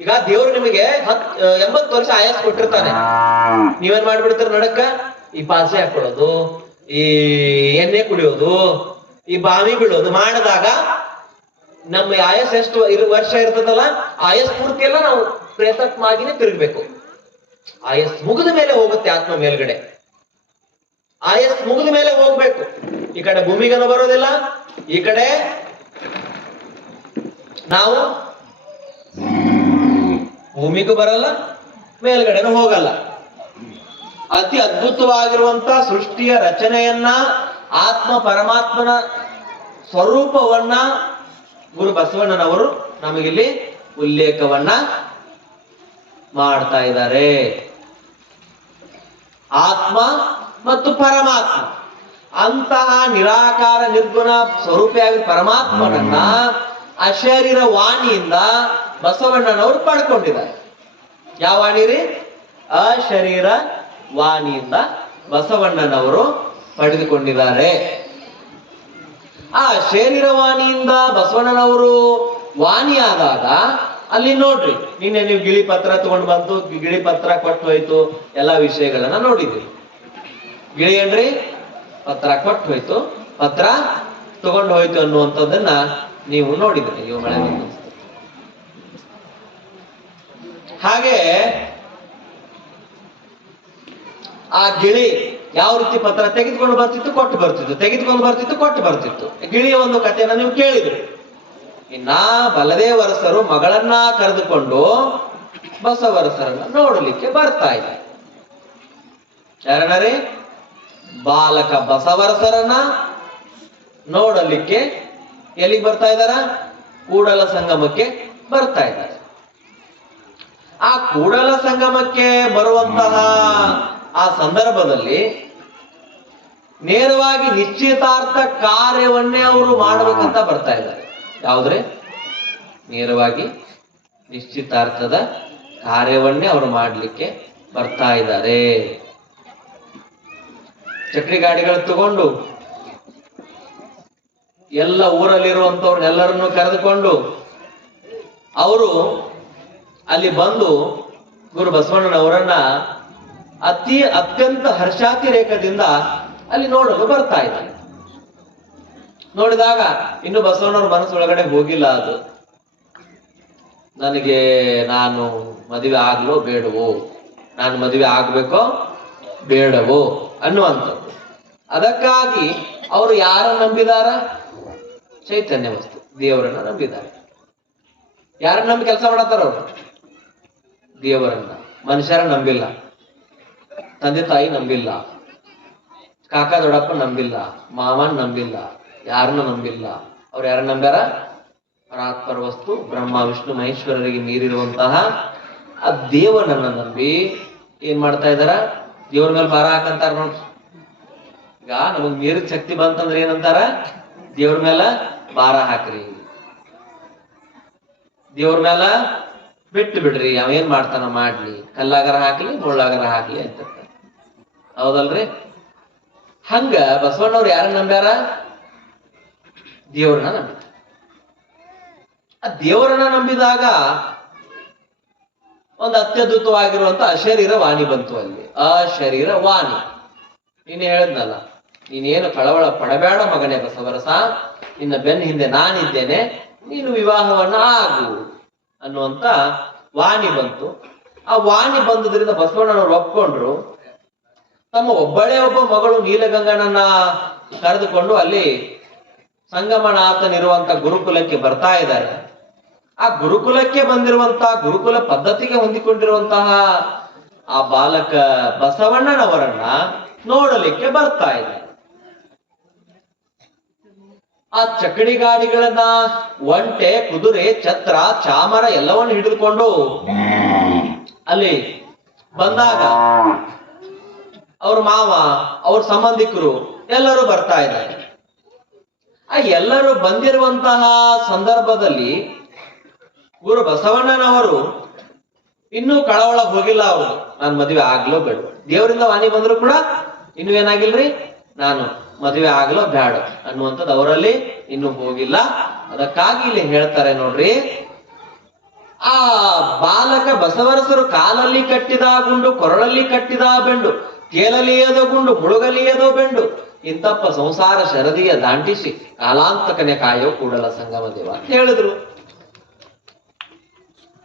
ಈಗ ದೇವ್ರು ನಿಮಗೆ 80 ವರ್ಷ ಆಯಸ್ ಕೊಟ್ಟಿರ್ತಾನೆ. ನೀವೇನ್ ಮಾಡ್ಬಿಡ್ತೀರ? ನಡಕ ಈ ಪಾಸೆ ಹಾಕೊಳ್ಳೋದು, ಈ ಎಣ್ಣೆ ಕುಡಿಯೋದು, ಈ ಬಾವಿ ಬೀಳೋದು ಮಾಡಿದಾಗ ನಮ್ಮ ಆಯಸ್ ಎಷ್ಟು ವರ್ಷ ಇರ್ತದಲ್ಲ, ಆಯಸ್ ಪೂರ್ತಿ ಎಲ್ಲ ನಾವು ಪ್ರೇತಾತ್ಮ ಆಗಿನೇ ತಿರುಗ್ಬೇಕು. ಆಯಸ್ ಮುಗಿದ ಮೇಲೆ ಹೋಗುತ್ತೆ ಆತ್ಮ ಮೇಲ್ಗಡೆ. ಆಯಸ್ ಮುಗಿದ ಮೇಲೆ ಹೋಗ್ಬೇಕು. ಈ ಕಡೆ ಭೂಮಿಗನ ಬರೋದಿಲ್ಲ, ಈ ಕಡೆ ನಾವು ಭೂಮಿಗೂ ಬರಲ್ಲ, ಮೇಲ್ಗಡೆನೂ ಹೋಗಲ್ಲ. ಅತಿ ಅದ್ಭುತವಾಗಿರುವಂತ ಸೃಷ್ಟಿಯ ರಚನೆಯನ್ನ, ಆತ್ಮ ಪರಮಾತ್ಮನ ಸ್ವರೂಪವನ್ನ ಗುರು ಬಸವಣ್ಣನವರು ನಮಗಿಲ್ಲಿ ಉಲ್ಲೇಖವನ್ನ ಮಾಡ್ತಾ ಇದ್ದಾರೆ. ಆತ್ಮ ಮತ್ತು ಪರಮಾತ್ಮ ಅಂತಹ ನಿರಾಕಾರ ನಿರ್ಗುಣ ಸ್ವರೂಪಿಯಾಗಿ ಪರಮಾತ್ಮನನ್ನ ಅಶರೀರ ವಾಣಿಯಿಂದ ಬಸವಣ್ಣನವರು ಪಡ್ಕೊಂಡಿದ್ದಾರೆ. ಯಾವ ವಾಣಿ ರೀ? ಅಶರೀರ ವಾಣಿಯಿಂದ ಬಸವಣ್ಣನವರು ಪಡೆದುಕೊಂಡಿದ್ದಾರೆ. ಆ ಶರೀರವಾಣಿಯಿಂದ ಬಸವಣ್ಣನವರು ವಾಣಿ ಆದಾಗ ಅಲ್ಲಿ ನೋಡ್ರಿ, ನಿನ್ನೆ ನೀವು ಗಿಳಿ ಪತ್ರ ತಗೊಂಡು ಬಂತು, ಗಿಳಿ ಪತ್ರ ಕೊಟ್ಟು ಹೋಯ್ತು, ಎಲ್ಲಾ ವಿಷಯಗಳನ್ನ ನೋಡಿದ್ರಿ. ಗಿಳಿ ಏನ್ರಿ? ಪತ್ರ ಕೊಟ್ಟು ಹೋಯ್ತು, ಪತ್ರ ತಗೊಂಡು ಹೋಯ್ತು ಅನ್ನುವಂಥದ್ದನ್ನ ನೀವು ನೋಡಿದ್ರಿ. ನೀವು ಮಳೆ ಬಂದು ಹಾಗೆ ಆ ಗಿಳಿ ಯಾವ ರೀತಿ ಪತ್ರ ತೆಗೆದುಕೊಂಡು ಬರ್ತಿತ್ತು, ಕೊಟ್ಟು ಬರ್ತಿತ್ತು, ತೆಗೆದುಕೊಂಡು ಬರ್ತಿತ್ತು, ಕೊಟ್ಟು ಬರ್ತಿತ್ತು. ಗಿಳಿಯ ಒಂದು ಕಥೆಯನ್ನ ನೀವು ಕೇಳಿದ್ರಿ. ಇನ್ನ ಬಲದೇವರಸರು ಮಗಳನ್ನ ಕರೆದುಕೊಂಡು ಬಸವರಸರನ್ನ ನೋಡಲಿಕ್ಕೆ ಬರ್ತಾ ಇದೆ. ಯಾರಣ್ಣ ರೀ? ಬಾಲಕ ಬಸವರಸರನ್ನ ನೋಡಲಿಕ್ಕೆ ಎಲ್ಲಿಗೆ ಬರ್ತಾ ಇದ್ದಾರ? ಕೂಡಲ ಸಂಗಮಕ್ಕೆ ಬರ್ತಾ ಇದ್ದಾರೆ. ಆ ಕೂಡಲ ಸಂಗಮಕ್ಕೆ ಬರುವಂತಹ ಆ ಸಂದರ್ಭದಲ್ಲಿ ನೇರವಾಗಿ ನಿಶ್ಚಿತಾರ್ಥ ಕಾರ್ಯವನ್ನೇ ಅವರು ಮಾಡಬೇಕಂತ ಬರ್ತಾ ಇದ್ದಾರೆ. ಯಾವುದ್ರೆ? ನೇರವಾಗಿ ನಿಶ್ಚಿತಾರ್ಥದ ಕಾರ್ಯವನ್ನೇ ಅವರು ಮಾಡಲಿಕ್ಕೆ ಬರ್ತಾ ಇದ್ದಾರೆ. ಚಕ್ರಿ ಗಾಡಿಗಳು ತಗೊಂಡು ಎಲ್ಲ ಊರಲ್ಲಿರುವಂತವ್ರನ್ನೆಲ್ಲರನ್ನು ಕರೆದುಕೊಂಡು ಅವರು ಅಲ್ಲಿ ಬಂದು ಗುರು ಬಸವಣ್ಣನವರನ್ನ ಅತ್ಯಂತ ಹರ್ಷಾತಿರೇಕದಿಂದ ಅಲ್ಲಿ ನೋಡಲು ಬರ್ತಾ ಇದ್ದಾನೆ. ನೋಡಿದಾಗ ಇನ್ನು ಬಸವಣ್ಣವ್ರ ಮನಸ್ಸೊಳಗಡೆ ಹೋಗಿಲ್ಲ ಅದು, ನನಗೆ ನಾನು ಮದುವೆ ಆಗ್ಲೋ ಬೇಡವೋ, ನಾನು ಮದುವೆ ಆಗ್ಬೇಕೋ ಬೇಡವೋ ಅನ್ನುವಂಥದ್ದು. ಅದಕ್ಕಾಗಿ ಅವರು ಯಾರನ್ನ ನಂಬಿದಾರ? ಚೈತನ್ಯ ವಸ್ತು ದೇವರನ್ನ ನಂಬಿದ್ದಾರೆ. ಯಾರನ್ನ ನಂಬಿ ಕೆಲಸ ಮಾಡತ್ತಾರ ಅವರು? ದೇವರನ್ನ. ಮನುಷ್ಯರ ನಂಬಿಲ್ಲ, ತಂದೆ ತಾಯಿ ನಂಬಿಲ್ಲ, ಕಾಕ ದೊಡ್ಡಪ್ಪ ನಂಬಿಲ್ಲ, ಮಾವನ್ ನಂಬಿಲ್ಲ, ಯಾರನ್ನ ನಂಬಿಲ್ಲ. ಅವ್ರು ಯಾರನ್ನ ನಂಬ್ಯಾರ? ಪರಾತ್ಪರ ವಸ್ತು ಬ್ರಹ್ಮ ವಿಷ್ಣು ಮಹೇಶ್ವರರಿಗೆ ಮೀರಿರುವಂತಹ ಆ ದೇವನನ್ನ ನಂಬಿ ಏನ್ ಮಾಡ್ತಾ ಇದಾರ? ದೇವ್ರ ಮೇಲೆ ಭಾರ ಹಾಕಂತಾರ ನೋಡ್ರಿ. ಈಗ ನಮಗ್ ಮೀರಿದ ಶಕ್ತಿ ಬಂತಂದ್ರೆ ಏನಂತಾರ? ದೇವ್ರ ಮೇಲೆ ಭಾರ ಹಾಕ್ರಿ, ದೇವ್ರ ಮೇಲ ಬಿಟ್ಟು ಬಿಡ್ರಿ, ಅವೇನ್ ಮಾಡ್ತಾನ ಮಾಡ್ಲಿ, ಕಲ್ಲಾಗರ ಹಾಕ್ಲಿ ಮುಳ್ಳಾಗರ ಹಾಕ್ಲಿ ಅಂತ. ಹೌದಲ್ರಿ? ಹಂಗ ಬಸವಣ್ಣವ್ರು ಯಾರನ್ನ ನಂಬ್ಯಾರ? ದೇವ್ರನ್ನ ನಂಬಿದ. ಆ ದೇವರನ್ನ ನಂಬಿದಾಗ ಒಂದು ಅತ್ಯದ್ಭುತವಾಗಿರುವಂತ ಅಶರೀರ ವಾಣಿ ಬಂತು ಅಲ್ಲಿ. ಅಶರೀರ ವಾಣಿ. ನೀನು ಹೇಳಿದ್ನಲ್ಲ, ನೀನೇನು ಕಳವಳ ಪಡಬೇಡ ಮಗನೇ ಬಸವರಸ, ನಿನ್ನ ಬೆನ್ನ ಹಿಂದೆ ನಾನಿದ್ದೇನೆ, ನೀನು ವಿವಾಹವನ್ನ ಆಗು ಅನ್ನುವಂತ ವಾಣಿ ಬಂತು. ಆ ವಾಣಿ ಬಂದುದರಿಂದ ಬಸವಣ್ಣನವರು ಒಪ್ಕೊಂಡ್ರು. ತಮ್ಮ ಒಬ್ಬಳೇ ಒಬ್ಬ ಮಗಳು ನೀಲಗಂಗನನ್ನ ಕರೆದುಕೊಂಡು ಅಲ್ಲಿ ಸಂಗಮನಾಥನಿರುವಂತ ಗುರುಕುಲಕ್ಕೆ ಬರ್ತಾ ಇದ್ದಾರೆ. ಆ ಗುರುಕುಲಕ್ಕೆ ಬಂದಿರುವಂತಹ ಗುರುಕುಲ ಪದ್ಧತಿಗೆ ಹೊಂದಿಕೊಂಡಿರುವಂತಹ ಆ ಬಾಲಕ ಬಸವಣ್ಣನವರನ್ನ ನೋಡಲಿಕ್ಕೆ ಬರ್ತಾ ಇದ್ದಾರೆ. ಆ ಚಕಡಿ ಗಾಡಿಗಳನ್ನ, ಒಂಟೆ, ಕುದುರೆ, ಛತ್ರ, ಚಾಮರ ಎಲ್ಲವನ್ನು ಹಿಡಿದುಕೊಂಡು ಅಲ್ಲಿ ಬಂದಾಗ ಅವ್ರ ಮಾವ, ಅವ್ರ ಸಂಬಂಧಿಕರು ಎಲ್ಲರೂ ಬರ್ತಾ ಇದ್ದಾರೆ. ಆ ಎಲ್ಲರೂ ಬಂದಿರುವಂತಹ ಸಂದರ್ಭದಲ್ಲಿ ಗುರು ಬಸವಣ್ಣನವರು ಇನ್ನೂ ಕಳವಳ ಹೋಗಿಲ್ಲ. ಅವರು ನಾನು ಮದುವೆ ಆಗ್ಲೋ ಬೇಡ, ದೇವರಿಂದ ವಾಣಿ ಬಂದ್ರು ಕೂಡ ಇನ್ನೂ ಏನಾಗಿಲ್ರಿ, ನಾನು ಮದುವೆ ಆಗ್ಲೋ ಬೇಡ ಅನ್ನುವಂಥದ್ದು ಅವರಲ್ಲಿ ಇನ್ನೂ ಹೋಗಿಲ್ಲ. ಅದಕ್ಕಾಗಿ ಇಲ್ಲಿ ಹೇಳ್ತಾರೆ ನೋಡ್ರಿ, ಆ ಬಾಲಕ ಬಸವರಸರು ಕಾಲಲ್ಲಿ ಕಟ್ಟಿದ ಗುಂಡು, ಕೊರಳಲ್ಲಿ ಕಟ್ಟಿದ ಬೆಂಡು, ಕೇಳಲಿಯದೋ ಗುಂಡು, ಮುಳುಗಲಿಯದೋ ಬೆಂಡು, ಇಂತಪ್ಪ ಸಂಸಾರ ಶರದಿಯ ದಾಂಟಿಸಿ ಕಾಲಾಂತಕನೆ ಕಾಯೋ ಕೂಡಲ ಸಂಗಮ ದೇವ ಅಂತ ಹೇಳಿದ್ರು.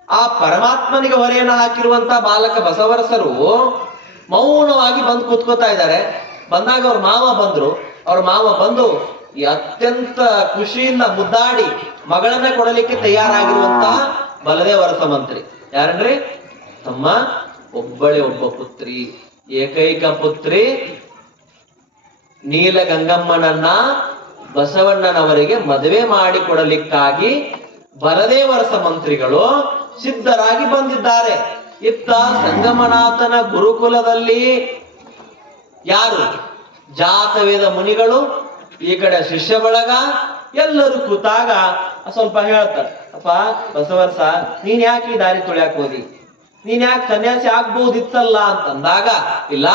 ಆ ಪರಮಾತ್ಮನಿಗೆ ಹೊರೆಯನ್ನು ಹಾಕಿರುವಂತ ಬಾಲಕ ಬಸವರಸರು ಮೌನವಾಗಿ ಬಂದು ಕೂತ್ಕೋತಾ ಇದ್ದಾರೆ. ಬಂದಾಗ ಅವ್ರ ಮಾವ ಬಂದ್ರು. ಅವ್ರ ಮಾವ ಬಂದು ಅತ್ಯಂತ ಖುಷಿಯಿಂದ ಮುದ್ದಾಡಿ ಮಗಳನ್ನ ಕೊಡಲಿಕ್ಕೆ ತಯಾರಾಗಿರುವಂತಹ ಬಲದೇವರಸ ಮಂತ್ರಿ ಯಾರನ್ರಿ? ತಮ್ಮ ಒಬ್ಬಳೆ ಒಬ್ಬ ಪುತ್ರಿ, ಏಕೈಕ ಪುತ್ರಿ ನೀಲಗಂಗಮ್ಮನನ್ನ ಬಸವಣ್ಣನವರಿಗೆ ಮದುವೆ ಮಾಡಿಕೊಡಲಿಕ್ಕಾಗಿ ಬಲದೇವರಸ ಮಂತ್ರಿಗಳು ಸಿದ್ಧರಾಗಿ ಬಂದಿದ್ದಾರೆ. ಇತ್ತ ಸಂಗಮನಾಥನ ಗುರುಕುಲದಲ್ಲಿ ಯಾರು? ಜಾತವೇದ ಮುನಿಗಳು, ಈ ಕಡೆ ಶಿಷ್ಯ ಬಳಗ ಎಲ್ಲರೂ ಕೂತಾಗ ಸ್ವಲ್ಪ ಹೇಳ್ತಾರೆ, ಅಪ್ಪ ಬಸವರಸ, ನೀನ್ ಯಾಕೆ ಈ ದಾರಿ ತುಳಿಯಾಕ ಹೋದಿ, ನೀನ್ ಯಾಕೆ ಸನ್ಯಾಸಿ ಆಗ್ಬಹುದಿತ್ತಲ್ಲ ಅಂತಂದಾಗ, ಇಲ್ಲ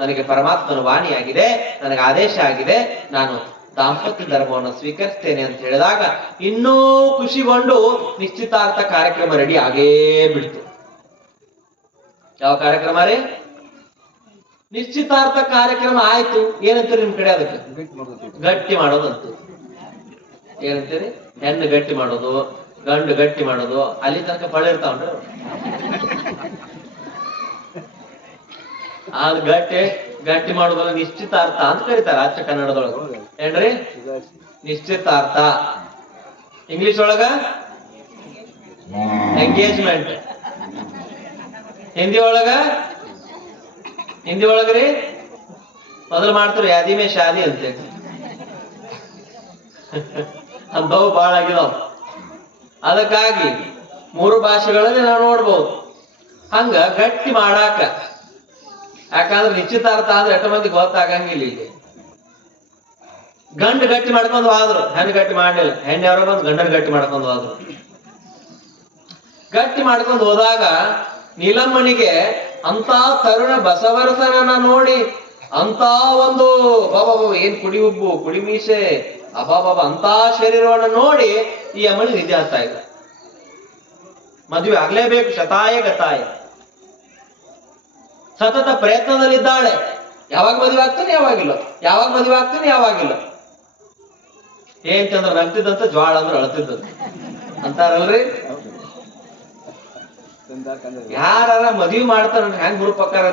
ನನಗೆ ಪರಮಾತ್ಮನ ವಾಣಿಯಾಗಿದೆ, ನನಗೆ ಆದೇಶ ಆಗಿದೆ, ನಾನು ದಾಂಪತ್ಯ ಧರ್ಮವನ್ನು ಸ್ವೀಕರಿಸ್ತೇನೆ ಅಂತ ಹೇಳಿದಾಗ ಇನ್ನೂ ಖುಷಿಗೊಂಡು ನಿಶ್ಚಿತಾರ್ಥ ಕಾರ್ಯಕ್ರಮ ರೆಡಿ ಆಗೇ ಬಿಡ್ತು. ಯಾವ ಕಾರ್ಯಕ್ರಮ ರೀ? ನಿಶ್ಚಿತಾರ್ಥ ಕಾರ್ಯಕ್ರಮ ಆಯ್ತು. ಏನಂತೀರಿ ನಿಮ್ ಕಡೆ? ಅದಕ್ಕೆ ಗಟ್ಟಿ ಮಾಡೋದಂತು. ಏನಂತೀರಿ? ಹೆಣ್ಣು ಗಟ್ಟಿ ಮಾಡೋದು, ಗಂಡು ಗಟ್ಟಿ ಮಾಡೋದು. ಅಲ್ಲಿ ತನಕ ಪಳಿರ್ತಾವ್ರಿ ಅದು ಗಟ್ಟಿ ಮಾಡೋದಲ್ಲ ನಿಶ್ಚಿತಾರ್ಥ ಅಂತ ಕರೀತಾರೆ ಆಚೆ ಕನ್ನಡದೊಳಗ. ಏನ್ರಿ? ನಿಶ್ಚಿತಾರ್ಥ. ಇಂಗ್ಲಿಷ್ ಒಳಗ ಎಂಗೇಜ್ಮೆಂಟ್. ಹಿಂದಿ ಒಳಗ್ರಿ ಮೊದಲು ಮಾಡ್ತಾರೆ ಯಾದಿ ಮೇ ಶಾದಿ ಅಂತೇಳಿ. ಅಂಥವು ಬಾಳ ಆಗಿದಾವ. ಅದಕ್ಕಾಗಿ 3 ಭಾಷೆಗಳಲ್ಲಿ ನಾವು ನೋಡ್ಬೋದು. ಹಂಗ ಗಟ್ಟಿ ಮಾಡಾಕ, ಯಾಕಂದ್ರೆ ನಿಶ್ಚಿತಾರ್ಥ ಅಂದ್ರೆ ಎಷ್ಟು ಮಂದಿ ಗೊತ್ತಾಗಂಗಿಲ್ಲ. ಇಲ್ಲಿ ಗಂಡು ಗಟ್ಟಿ ಮಾಡ್ಕೊಂಡು ಹೋದ್ರು, ಹೆಣ್ಣು ಗಟ್ಟಿ ಮಾಡ್ಲಿಲ್ಲ. ಹೆಣ್ಣು ಯಾರೋ ಬಂದು ಗಂಡನ ಗಟ್ಟಿ ಮಾಡ್ಕೊಂಡು ಹೋದ್ರು. ಗಟ್ಟಿ ಮಾಡ್ಕೊಂಡು ಹೋದಾಗ ನೀಲಮ್ಮನಿಗೆ ಅಂತ ತರುಣ ಬಸವರಸನನ್ನ ನೋಡಿ, ಅಂತ ಒಂದು ಬಾಬಾ ಏನ್ ಕುಡಿ ಉಬ್ಬು, ಕುಡಿ ಮೀಸೆ, ಅಬಾಬಾಬಾ ಅಂತ ಶರೀರವನ್ನು ನೋಡಿ ಈ ಅಮ್ಮನಿ ನಿದ್ದೆ ಆಗ್ತಾ ಇಲ್ಲ. ಮದುವೆ ಆಗ್ಲೇಬೇಕು, ಶತಾಯ ಗತಾಯ. ಸತತ ಪ್ರಯತ್ನದಲ್ಲಿದ್ದಾಳೆ. ಯಾವಾಗ ಮದುವೆ ಆಗ್ತಾನೆ ಯಾವಾಗಿಲ್ಲ, ಯಾವಾಗ ಮದುವೆ ಆಗ್ತಾನೆ ಯಾವಾಗಿಲ್ಲ. ಏನ್ ಚಂದ್ರ ನಗ್ತಿದ್ದಂತ ಜ್ವಾಳ ಅಂದ್ರೆ ಅಳ್ತಿದ್ದಂತ ಅಂತಾರಲ್ರಿ. ಯಾರ ಮದ್ವಿ ಮಾಡ್ತಾರ ಹೆಂಗ್ ಹುರುಪಕ್ಕಾರ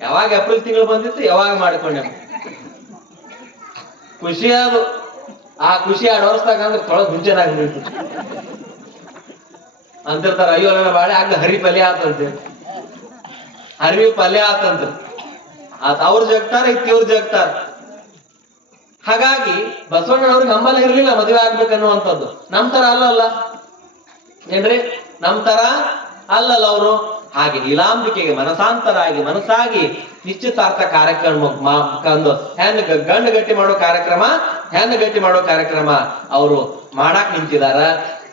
ಯಾವಾಗ ಏಪ್ರಿಲ್ ತಿಂಗಳು ಬಂದಿತ್ತು ಯಾವಾಗ ಮಾಡ್ಕೊಂಡೆ ಖುಷಿ ಅದು. ಆ ಖುಷಿ 2 ವರ್ಷದಾಗ ಅಂದ್ರೆ ತೊಳಗ್ ಮುಂಚೆನಾಗ ನಿಲ್ತು ಅಂತಿರ್ತಾರ. ಅಯ್ಯೋ ನನ್ನ ಬಾಳೆ ಆಗ ಹರಿ ಪಲ್ಯ ಆತಂತೆ, ಹರಿವಿ ಪಲ್ಯ ಆತಂತ. ಅವ್ರು ಜಗ್ತಾರ ಇವ್ರು ಜಗ್ತಾರ. ಹಾಗಾಗಿ ಬಸವಣ್ಣನವ್ರಿಗೆ ನಂಬಲ್ಲ ಇರ್ಲಿಲ್ಲ ಮದುವೆ ಆಗ್ಬೇಕನ್ನುವಂಥದ್ದು. ನಮ್ ತರ ಅಲ್ಲಲ್ಲ ಏನ್ರಿ, ನಮ್ ತರ ಅಲ್ಲಲ್ಲ ಅವರು. ಹಾಗೆ ನೀಲಾಂಬಿಕೆಗೆ ಮನಸಾಂತರಾಗಿ ಮನಸ್ಸಾಗಿ ನಿಶ್ಚಿತಾರ್ಥ ಕಾರ್ಯಕ್ರಮ ಕಂದು ಗಂಡು ಗಟ್ಟಿ ಮಾಡೋ ಕಾರ್ಯಕ್ರಮ, ಹೆಣ್ಣು ಗಟ್ಟಿ ಮಾಡೋ ಕಾರ್ಯಕ್ರಮ ಅವರು ಮಾಡಾಕ್ ನಿಂತಿದಾರ.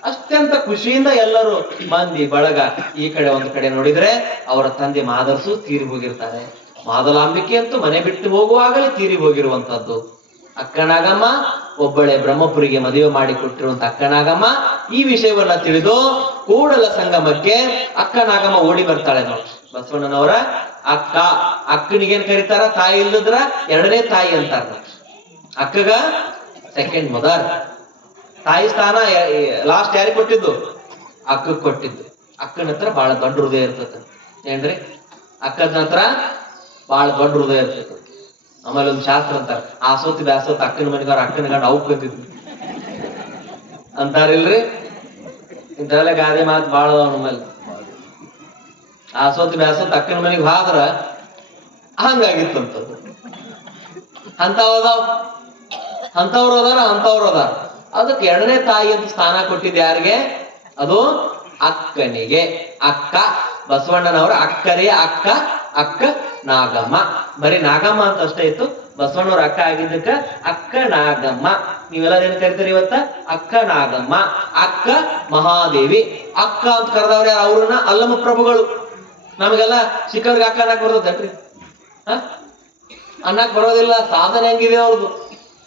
ಅತ್ಯಂತ ಖುಷಿಯಿಂದ ಎಲ್ಲರೂ ಮಂದಿ ಬಳಗ ಈ ಕಡೆ ಒಂದು ಕಡೆ ನೋಡಿದ್ರೆ ಅವರ ತಂದೆ ಮಾದರ್ಸು ತೀರಿ ಹೋಗಿರ್ತಾರೆ. ಮಾದಲಾಂಬಿಕೆ ಅಂತೂ ಮನೆ ಬಿಟ್ಟು ಹೋಗುವಾಗಲೇ ತೀರಿ ಹೋಗಿರುವಂತದ್ದು. ಅಕ್ಕನಾಗಮ್ಮ ಒಬ್ಬಳೆ ಬ್ರಹ್ಮಪುರಿಗೆ ಮದುವೆ ಮಾಡಿ ಕೊಟ್ಟಿರುವಂತ ಅಕ್ಕನಾಗಮ್ಮ ಈ ವಿಷಯವನ್ನ ತಿಳಿದು ಕೂಡಲ ಸಂಗಮಕ್ಕೆ ಅಕ್ಕನಾಗಮ್ಮ ಓಡಿ ಬರ್ತಾಳೆ. ನೋಡಿ ಬಸವಣ್ಣನವರ ಅಕ್ಕ, ಅಕ್ಕನಿಗೇನ್ ಕರೀತಾರ, ತಾಯಿ ಇಲ್ಲದ್ರ 2ನೇ ತಾಯಿ ಅಂತಾರ. ಅಕ್ಕಗ ಸೆಕೆಂಡ್ ಮದರ್. ತಾಯಿ ಸ್ಥಾನ ಲಾಸ್ಟ್ ಯಾರಿಗೆ ಕೊಟ್ಟಿದ್ದು, ಅಕ್ಕಗ್ ಕೊಟ್ಟಿದ್ದು. ಅಕ್ಕನ ಹತ್ರ ಬಹಳ ದೊಡ್ಡ ಹೃದಯ ಇರ್ತದೆ ಏನ್ರಿ, ಅಕ್ಕದ ಹತ್ರ ಬಹಳ ದೊಡ್ಡ ಹೃದಯ ಇರ್ತದೆ. ಆಮೇಲೆ ಒಂದು ಶಾಸ್ತ್ರ ಅಂತಾರ, ಆಸೋತಿ ಬ್ಯಾಸೋತ್ ಅಕ್ಕನ ಮನೆಗಾರ ಅಕ್ಕನ ಗಂಡ ಅವಕ್ ಬಂದಿದ್ರು ಅಂತಾರಿಲ್ರಿ. ಇಂಥವೆಲ್ಲ ಗಾದೆ ಮಾತು ಬಾಳ ಅದಾವ ನಮ್ಮಲ್ಲಿ. ಆಸೋತಿ ಬ್ಯಾಸೋತ್ ಅಕ್ಕನ ಮನೆಗೆ ಹೋದ್ರ ಹಂಗಾಗಿತ್ತಂತದ್ದು. ಅಂತವ್ರು ಅದಾರ. ಅದಕ್ಕೆ 2ನೇ ತಾಯಿ ಅಂತ ಸ್ಥಾನ ಕೊಟ್ಟಿದ್ದು ಯಾರಿಗೆ, ಅದು ಅಕ್ಕನಿಗೆ. ಅಕ್ಕ ಬಸವಣ್ಣನವರ ಅಕ್ಕರೇ ಅಕ್ಕ, ಅಕ್ಕ ನಾಗಮ್ಮ. ಬರೀ ನಾಗಮ್ಮ ಅಂತ ಅಷ್ಟೇ ಇತ್ತು. ಬಸವಣ್ಣವ್ರ ಅಕ್ಕ ಆಗಿದ್ದಕ್ಕ ಅಕ್ಕ ನಾಗಮ್ಮ. ನೀವೆಲ್ಲ ಏನ್ ಕರಿತೀರಿ ಇವತ್ತ, ಅಕ್ಕ ನಾಗಮ್ಮ, ಅಕ್ಕ ಮಹಾದೇವಿ. ಅಕ್ಕ ಅಂತ ಕರೆದವ್ರೆ ಅವ್ರನ್ನ ಅಲ್ಲಮ ಪ್ರಭುಗಳು. ನಮಗೆಲ್ಲ ಚಿಕ್ಕವ್ರಿಗೆ ಅಕ್ಕ ಅನ್ನಕ್ ಬರ್ತದನ್ರಿ, ಅನ್ನಕ್ ಬರೋದಿಲ್ಲ. ಸಾಧನೆ ಹೆಂಗಿದೆ ಅವ್ರದ್ದು.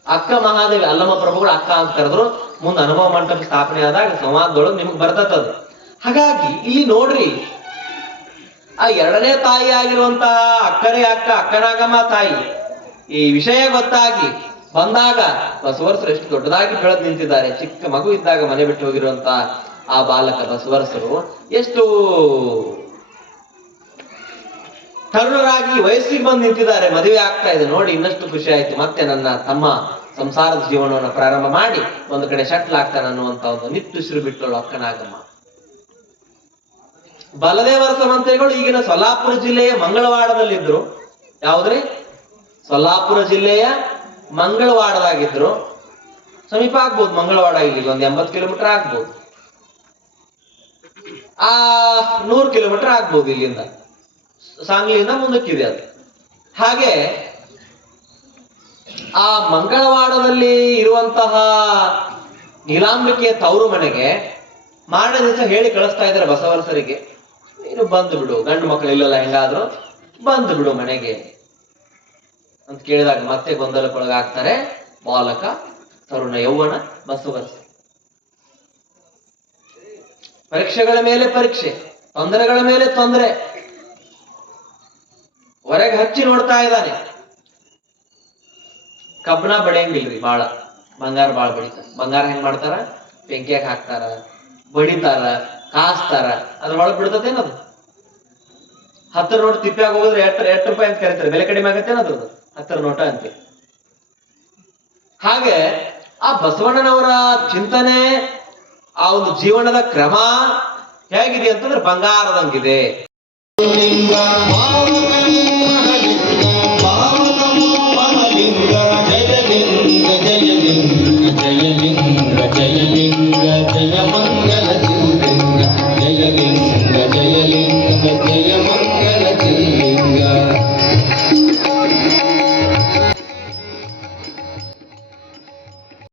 ಅಕ್ಕ ಮಹಾದೇವಿ ಅಲ್ಲಮ ಪ್ರಭುಗಳು ಅಕ್ಕ ಅಂತ ಕರೆದ್ರು. ಮುಂದೆ ಅನುಭವ ಮಂಟಪ ಸ್ಥಾಪನೆ ಆದಾಗ ಸಂವಾದದೊಳಗೆ ನಿಮಗ್ ಬರ್ತದ. ಹಾಗಾಗಿ ಇಲ್ಲಿ ನೋಡ್ರಿ, ಆ 2ನೇ ತಾಯಿ ಆಗಿರುವಂತಹ ಅಕ್ಕರೇ ಅಕ್ಕ, ಅಕ್ಕನಾಗಮ್ಮ ತಾಯಿ ಈ ವಿಷಯ ಗೊತ್ತಾಗಿ ಬಂದಾಗ ಬಸವರಸರು ಎಷ್ಟು ದೊಡ್ಡದಾಗಿ ಬೆಳೆದು ನಿಂತಿದ್ದಾರೆ. ಚಿಕ್ಕ ಮಗು ಇದ್ದಾಗ ಮನೆ ಬಿಟ್ಟು ಹೋಗಿರುವಂತ ಆ ಬಾಲಕ ಬಸವರಸರು ಎಷ್ಟು ತರುಣರಾಗಿ ವಯಸ್ಸಿಗೆ ಬಂದು ನಿಂತಿದ್ದಾರೆ. ಮದುವೆ ಆಗ್ತಾ ಇದೆ ನೋಡಿ, ಇನ್ನಷ್ಟು ಖುಷಿ ಆಯ್ತು. ಮತ್ತೆ ನನ್ನ ತಮ್ಮ ಸಂಸಾರದ ಜೀವನವನ್ನು ಪ್ರಾರಂಭ ಮಾಡಿ ಒಂದು ಕಡೆ ಶಟ್ಲ್ ಆಗ್ತಾನೆ ಅನ್ನುವಂತ ಒಂದು ನಿಟ್ಟುಸಿರು ಬಿಟ್ಟಳು ಅಕ್ಕನಾಗಮ್ಮ. ಬಲದೇವರ ಮಂತ್ರಿಗಳು ಈಗಿನ ಸೊಲ್ಲಾಪುರ ಜಿಲ್ಲೆಯ ಮಂಗಳವಾಡದಲ್ಲಿದ್ರು. ಯಾವ್ದ್ರಿ, ಸೊಲ್ಲಾಪುರ ಜಿಲ್ಲೆಯ ಮಂಗಳವಾಡದಾಗಿದ್ರು. ಸಮೀಪ ಆಗ್ಬೋದು ಮಂಗಳವಾಡ, ಇಲ್ಲಿ ಒಂದು 80 ಕಿಲೋಮೀಟರ್ ಆಗ್ಬೋದು, 100 ಕಿಲೋಮೀಟರ್ ಆಗ್ಬೋದು ಇಲ್ಲಿಂದ. ಸಾಂಗ್ಲಿಯಿಂದ ಮುಂದಕ್ಕಿದೆ ಅದು. ಹಾಗೆ ಆ ಮಂಗಳವಾಡದಲ್ಲಿ ಇರುವಂತಹ ನೀಲಾಂಬಿಕೆಯ ತವರು ಮನೆಗೆ ಮಾರನೇ ದಿವಸ ಹೇಳಿ ಕಳಿಸ್ತಾ ಇದ್ದಾರೆ ಬಸವರಸರಿಗೆ, ನೀನು ಬಂದು ಬಿಡು, ಗಂಡು ಮಕ್ಕಳು ಇಲ್ಲಲ್ಲ ಹೆಂಗಾದ್ರು ಬಂದು ಬಿಡು ಮನೆಗೆ ಅಂತ ಕೇಳಿದಾಗ ಮತ್ತೆ ಗೊಂದಲಕ್ಕೊಳಗಾಗ್ತಾರೆ ಬಾಲಕ, ತರುಣ ಯೌವನ ಬಸವರಸ. ಪರೀಕ್ಷೆಗಳ ಮೇಲೆ ಪರೀಕ್ಷೆ, ತೊಂದರೆಗಳ ಮೇಲೆ ತೊಂದರೆ, ಹೊರಗೆ ಹಚ್ಚಿ ನೋಡ್ತಾ ಇದ್ದಾನೆ. ಕಬ್ಬನ ಬಡಿಯಂಗಿಲ್ರಿ, ಬಾಳ ಬಂಗಾರ ಬಾಳ ಬಡಿತಾರ. ಬಂಗಾರ ಹೆಂಗ್ ಮಾಡ್ತಾರ, ಬೆಂಕಿಯಾಗ ಹಾಕ್ತಾರ, ಬಡಿತಾರ, ಕಾಸ್ತಾರ, ಅದ್ರೊಳಗ್ ಬಿಡ್ತತೇನದು. 10 ನೋಟ್ ತಿಪ್ಪ್ಯಾಗ ಹೋಗಿದ್ರೆ 8 ರೂಪಾಯಿ ಅಂತ ಕರೀತಾರೆ, ಬೆಲೆ ಕಡಿಮೆ ಆಗತ್ತೇನದು 10 ನೋಟ ಅಂತ. ಹಾಗೆ ಆ ಬಸವಣ್ಣನವರ ಚಿಂತನೆ, ಆ ಒಂದು ಜೀವನದ ಕ್ರಮ ಹೇಗಿದೆ ಅಂತಂದ್ರೆ ಬಂಗಾರದಂಗಿದೆ. ಜಯಲಿಂಗ ಜಯಲಿಂಗ ಜಯಲಿಂಗ ಜಯಲಿಂಗ